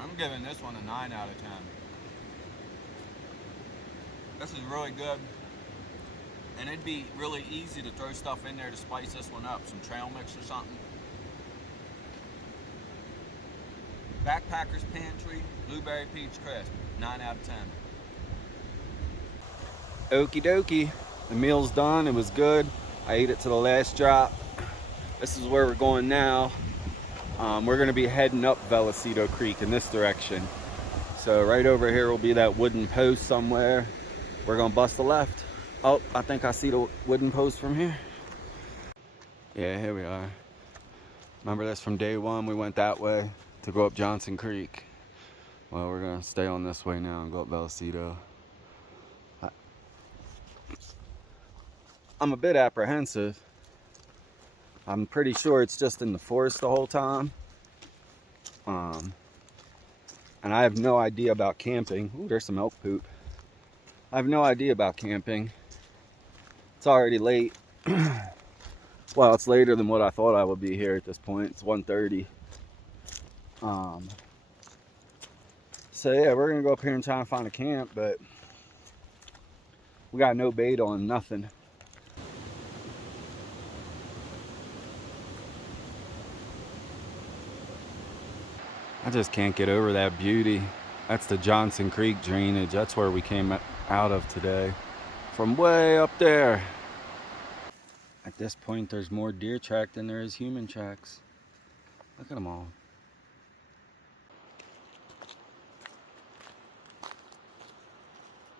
I'm giving this one a 9 out of 10. This is really good. And it'd be really easy to throw stuff in there to spice this one up. Some trail mix or something. Backpacker's Pantry, Blueberry Peach Crisp, 9 out of 10. Okie dokie. The meal's done. It was good. I ate it to the last drop. This is where we're going now. We're going to be heading up Vallecito Creek in this direction. So right over here will be that wooden post somewhere. We're going to bust a left. Oh, I think I see the wooden post from here. Yeah, here we are. Remember this from day one? We went that way to go up Johnson Creek. Well, we're going to stay on this way now and go up Vallecito. I'm a bit apprehensive I'm pretty sure it's just in the forest the whole time. And I have no idea about camping. Ooh, there's some elk poop. I have no idea about camping. It's already late. Well, it's later than what I thought I would be here at this point. It's 1:30. So yeah, we're gonna go up here and try and find a camp, but we got no bait on, nothing. I just can't get over that beauty. That's the Johnson Creek drainage. That's where we came out of today. From way up there. At this point, there's more deer track than there is human tracks. Look at them all.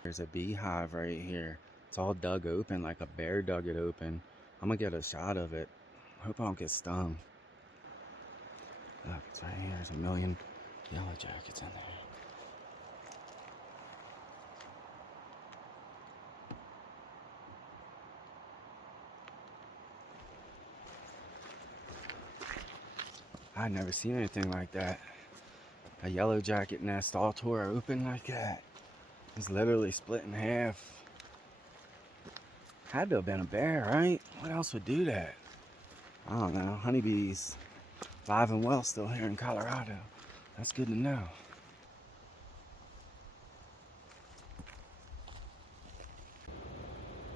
There's a beehive right here. It's all dug open like a bear dug it open. I'm gonna get a shot of it. Hope I don't get stung. Look, it's right here. There's a million yellow jackets in there. I've never seen anything like that. A yellow jacket nest all tore open like that. It's literally split in half. Had to have been a bear, right? What else would do that? I don't know. Honeybees alive and well still here in Colorado. That's good to know.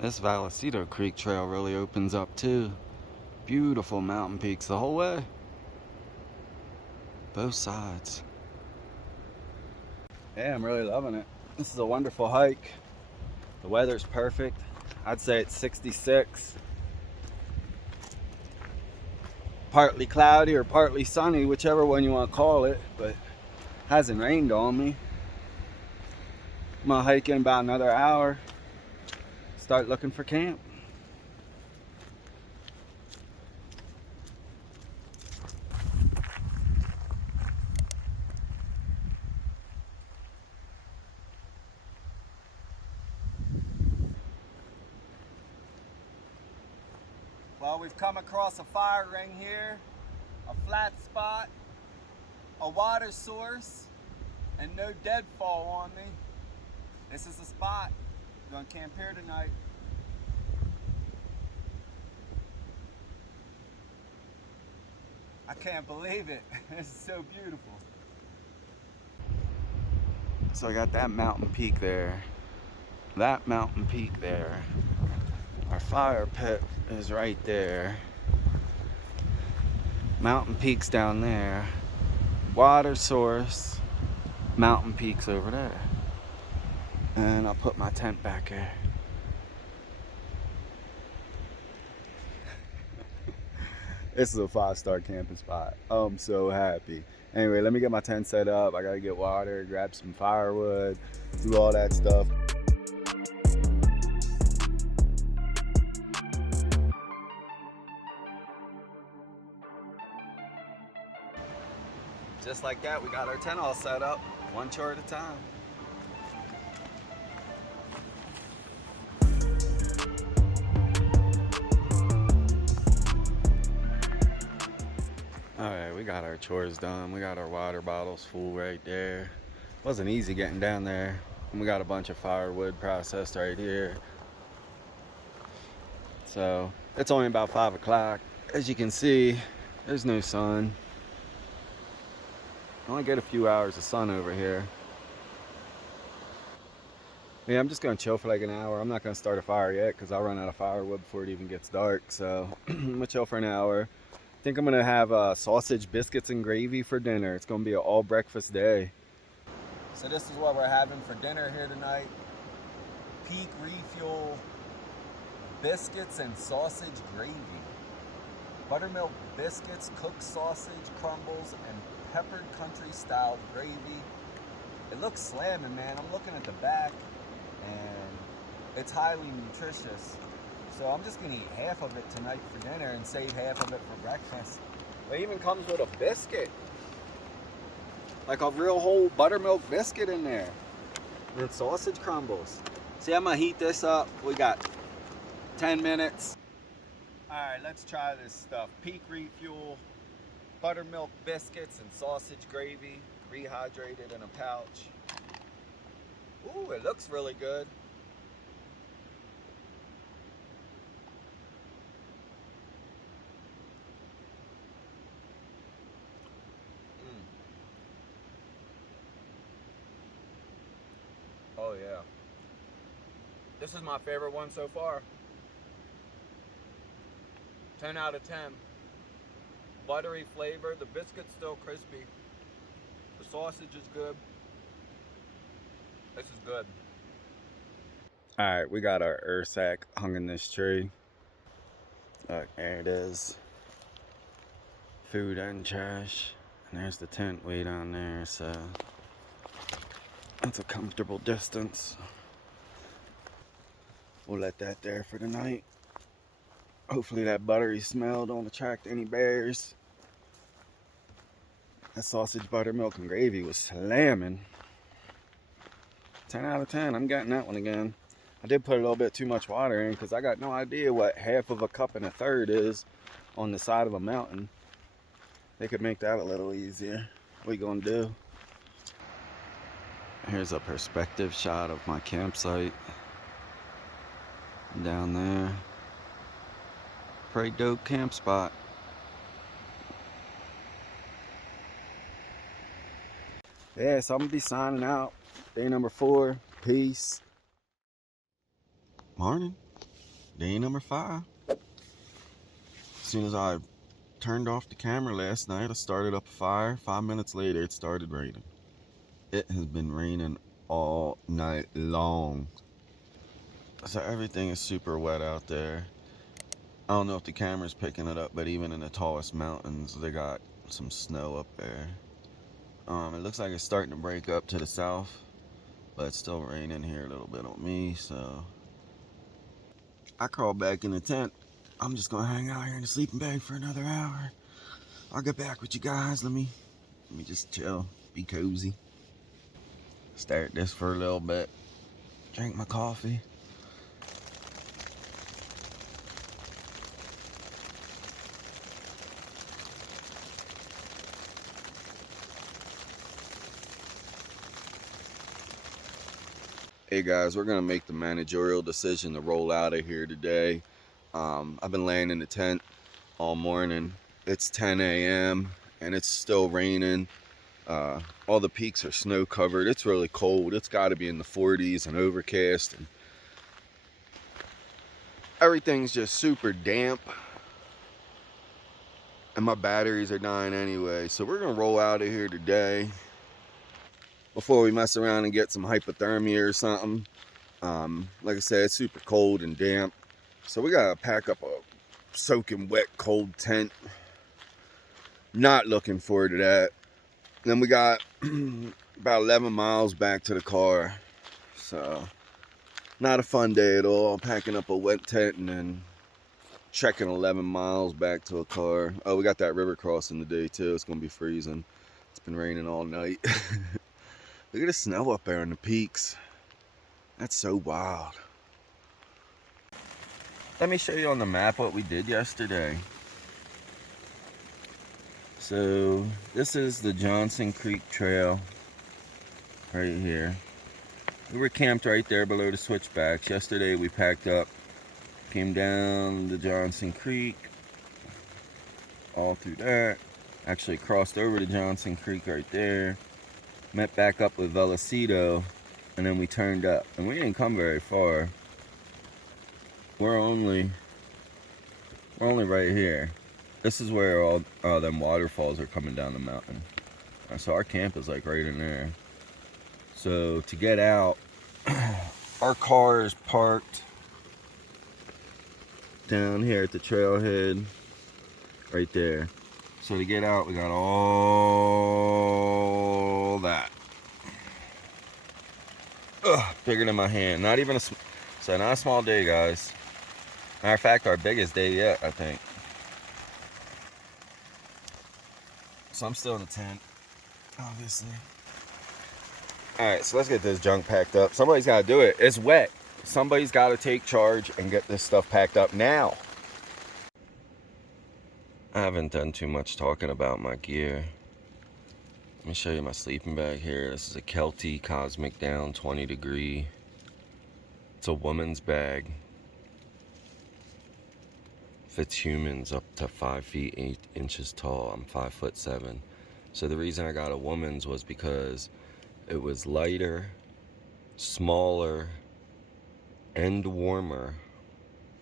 This Vallecito Creek trail really opens up too. Beautiful mountain peaks the whole way. Both sides. Yeah, I'm really loving it. This is a wonderful hike. The weather's perfect. I'd say it's 66. Partly cloudy or partly sunny, whichever one you want to call it, but hasn't rained on me. I'm gonna hike in about another hour. Start looking for camp. Well, we've come across a fire ring here, a flat spot, a water source, and no deadfall on me. This is the spot. We're gonna camp here tonight. I can't believe it. This is so beautiful. So I got that mountain peak there, that mountain peak there. Our fire pit is right there. Mountain peaks down there. Water source. Mountain peaks over there. And I'll put my tent back here. This is a 5-star camping spot. I'm so happy. Anyway, let me get my tent set up. I gotta get water, grab some firewood, do all that stuff. Just like that, we got our tent all set up, one chore at a time. All right, we got our chores done. We got our water bottles full right there. Wasn't easy getting down there. And we got a bunch of firewood processed right here. So it's only about 5 o'clock. As you can see, there's no sun. I only get a few hours of sun over here. Yeah, I'm just gonna chill for like an hour. I'm not gonna start a fire yet because I'll run out of firewood before it even gets dark. So I'm gonna chill for an hour. I think I'm gonna have sausage, biscuits, and gravy for dinner. It's gonna be an all breakfast day. So this is what we're having for dinner here tonight. Peak refuel biscuits and sausage gravy. Buttermilk biscuits, cooked sausage, crumbles, and peppered country style gravy. It looks slamming, man. I'm looking at the back and it's highly nutritious. So I'm just gonna eat half of it tonight for dinner and save half of it for breakfast. It even comes with a biscuit. Like a real whole buttermilk biscuit in there. And sausage crumbles. See, I'm gonna heat this up. We got 10 minutes. Alright, let's try this stuff. Peak Refuel, buttermilk biscuits and sausage gravy, rehydrated in a pouch. Ooh, it looks really good. Oh yeah. This is my favorite one so far. 10 out of 10. Buttery flavor, the biscuit's still crispy. The sausage is good. This is good. Alright, we got our earth sack hung in this tree. Look, there it is. Food and trash. And there's the tent way down there, so that's a comfortable distance. We'll let that there for the night. Hopefully that buttery smell don't attract any bears. That sausage, buttermilk, and gravy was slamming. 10 out of 10. I'm getting that one again. I did put a little bit too much water in because I got no idea what half of a cup and a third is on the side of a mountain. They could make that a little easier. What you gonna do? Here's a perspective shot of my campsite down there. Pretty dope camp spot. Yeah, so I'm gonna be signing out. Day number 4. Peace. Morning. Day number 5. As soon as I turned off the camera last night, I started up a fire. 5 minutes later, it started raining. It has been raining all night long. So everything is super wet out there. I don't know if the camera's picking it up, but even in the tallest mountains, they got some snow up there. It looks like it's starting to break up to the south, but it's still raining here a little bit on me, so I crawled back in the tent. I'm just gonna hang out here in the sleeping bag for another hour. I'll get back with you guys. Let me just chill, be cozy. Stare at this for a little bit. Drink my coffee. Hey guys, we're gonna make the managerial decision to roll out of here today. I've been laying in the tent all morning. It's 10 a.m. and it's still raining. All the peaks are snow covered. It's really cold. It's got to be in the 40s and overcast, and everything's just super damp, and my batteries are dying anyway. So we're gonna roll out of here today before we mess around and get some hypothermia or something. Like I said, it's super cold and damp, so we gotta pack up a soaking wet cold tent. Not looking forward to that. Then we got about 11 miles back to the car, so not a fun day at all. Packing up a wet tent and then trekking 11 miles back to a car. Oh, we got that river crossing today too. It's gonna be freezing. It's been raining all night. Look at the snow up there in the peaks. That's so wild. Let me show you on the map what we did yesterday. So this is the Johnson Creek Trail right here. We were camped right there below the switchbacks. Yesterday we packed up, came down the Johnson Creek, all through that. Actually crossed over to Johnson Creek right there. Met back up with Vallecito, and then we turned up. And we didn't come very far. We're only right here. This is where all them waterfalls are coming down the mountain. So our camp is like right in there. So to get out, our car is parked down here at the trailhead, right there. So to get out, we got all that. Ugh, bigger than my hand. Not even so not a small day, guys. Matter of fact, our biggest day yet, I think. So I'm still in the tent, obviously. Alright, so let's get this junk packed up. Somebody's got to do it. It's wet. Somebody's got to take charge and get this stuff packed up now. haven't done too much talking about my gear. Let me show you my sleeping bag here. This is a Kelty Cosmic Down 20 degree. It's a woman's bag. Fits humans up to 5 feet 8 inches tall. I'm 5'7". So the reason I got a woman's was because it was lighter, smaller, and warmer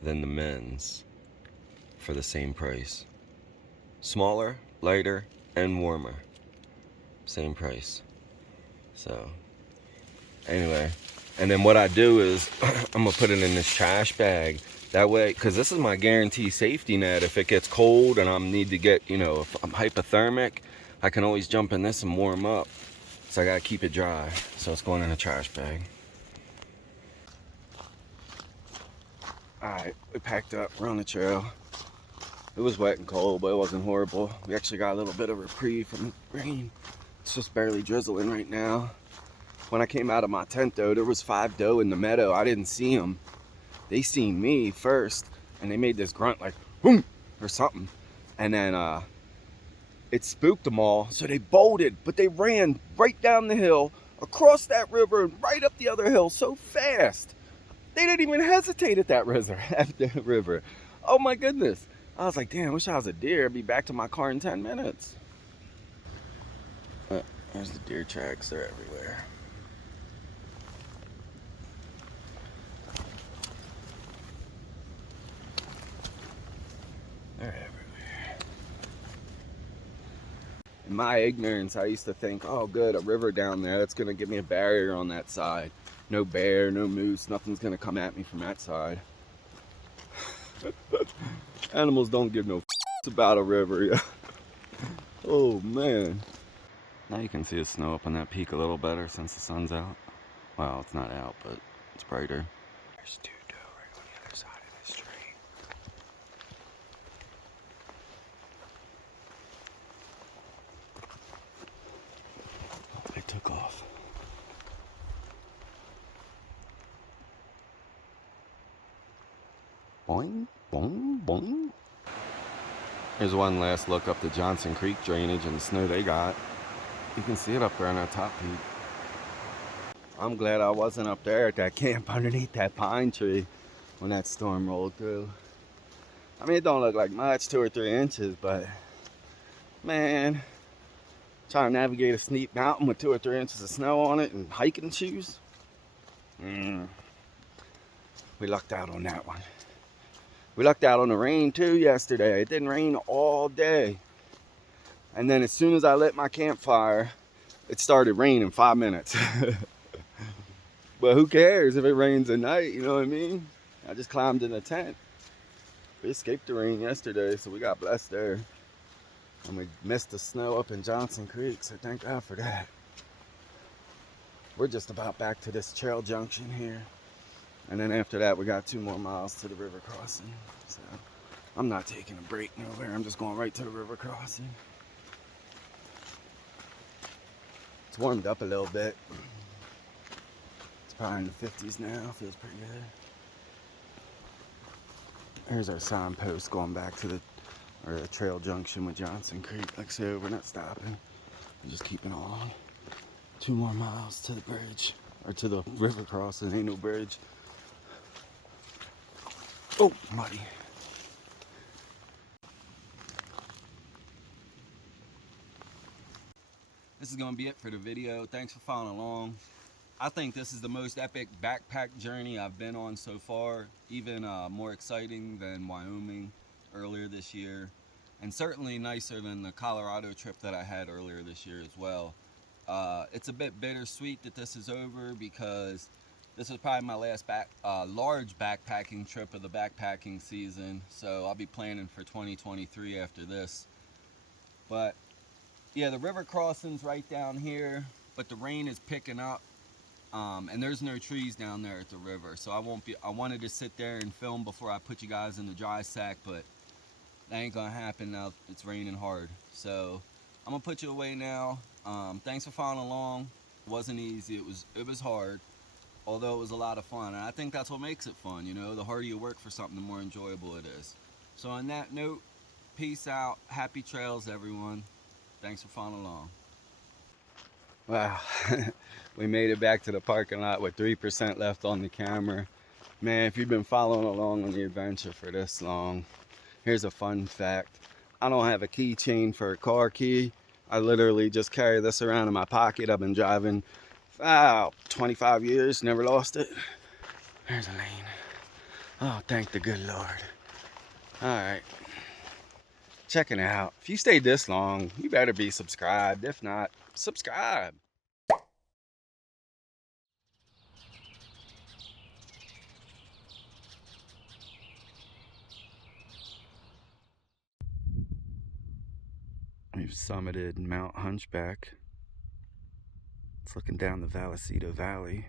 than the men's for the same price. Smaller, lighter, and warmer. Same price. So, anyway. And then what I do is, I'm gonna put it in this trash bag. That way, because this is my guaranteed safety net. If it gets cold and I need to get, you know, if I'm hypothermic, I can always jump in this and warm up. So I gotta keep it dry. So it's going in a trash bag. Alright, we packed up, we're on the trail. It was wet and cold, but it wasn't horrible. We actually got a little bit of reprieve from the rain. It's just barely drizzling right now. When I came out of my tent though, there was 5 doe in the meadow. I didn't see them. They seen me first, and they made this grunt like, boom, or something. And then it spooked them all, so they bolted, but they ran right down the hill, across that river, and right up the other hill so fast. They didn't even hesitate at that river. Oh my goodness. I was like, damn, I wish I was a deer. I'd be back to my car in 10 minutes. There's the deer tracks, they're everywhere. They're everywhere. In my ignorance, I used to think, oh good, a river down there, that's gonna give me a barrier on that side. No bear, no moose, nothing's gonna come at me from that side. Animals don't give no f***s about a river. Yeah. Oh man. Now you can see the snow up on that peak a little better since the sun's out. Well, it's not out, but it's brighter. There's 2 doe right on the other side of this tree. They took off. Boing, boing, boing. Here's one last look up the Johnson Creek drainage and the snow they got. You can see it up there on that top peak. I'm glad I wasn't up there at that camp underneath that pine tree when that storm rolled through. I mean, it don't look like much, 2 or 3 inches, but man, trying to navigate a steep mountain with 2 or 3 inches of snow on it and hiking shoes. We lucked out on that one. We lucked out on the rain too yesterday. It didn't rain all day. And then as soon as I lit my campfire, it started raining in 5 minutes. But who cares if it rains at night, you know what I mean? I just climbed in the tent. We escaped the rain yesterday, so we got blessed there. And we missed the snow up in Johnson Creek, so thank God for that. We're just about back to this trail junction here. And then after that, we got 2 more miles to the river crossing. So I'm not taking a break nowhere. I'm just going right to the river crossing. It's warmed up a little bit. It's probably in the 50s now. Feels pretty good. Here's our signpost going back to the trail junction with Johnson Creek. Like I said, we're not stopping. We're just keeping on. 2 more miles to the bridge, or to the river crossing. Ain't no bridge. Oh, muddy. This is going to be it for the video. Thanks for following along. I think this is the most epic backpack journey I've been on so far. Even more exciting than Wyoming earlier this year. And certainly nicer than the Colorado trip that I had earlier this year as well. It's a bit bittersweet that this is over because this is probably my last large backpacking trip of the backpacking season. So I'll be planning for 2023 after this. But yeah, the river crossing's right down here, but the rain is picking up. And there's no trees down there at the river, so I wanted to sit there and film before I put you guys in the dry sack, but that ain't gonna happen now. It's raining hard. So I'm gonna put you away now. Thanks for following along. It wasn't easy, it was hard, although it was a lot of fun. And I think that's what makes it fun, you know, the harder you work for something, the more enjoyable it is. So on that note, Peace out. Happy trails, everyone. Thanks for following along. Wow, we made it back to the parking lot with 3% left on the camera. Man, if you've been following along on the adventure for this long, here's a fun fact. I don't have a keychain for a car key. I literally just carry this around in my pocket. I've been driving 25 years, never lost it. There's a lane. Oh, thank the good Lord. All right, checking it out. If you stayed this long, you better be subscribed. If not, subscribe. We've summited Mount Hunchback. It's looking down the Vallecito Valley.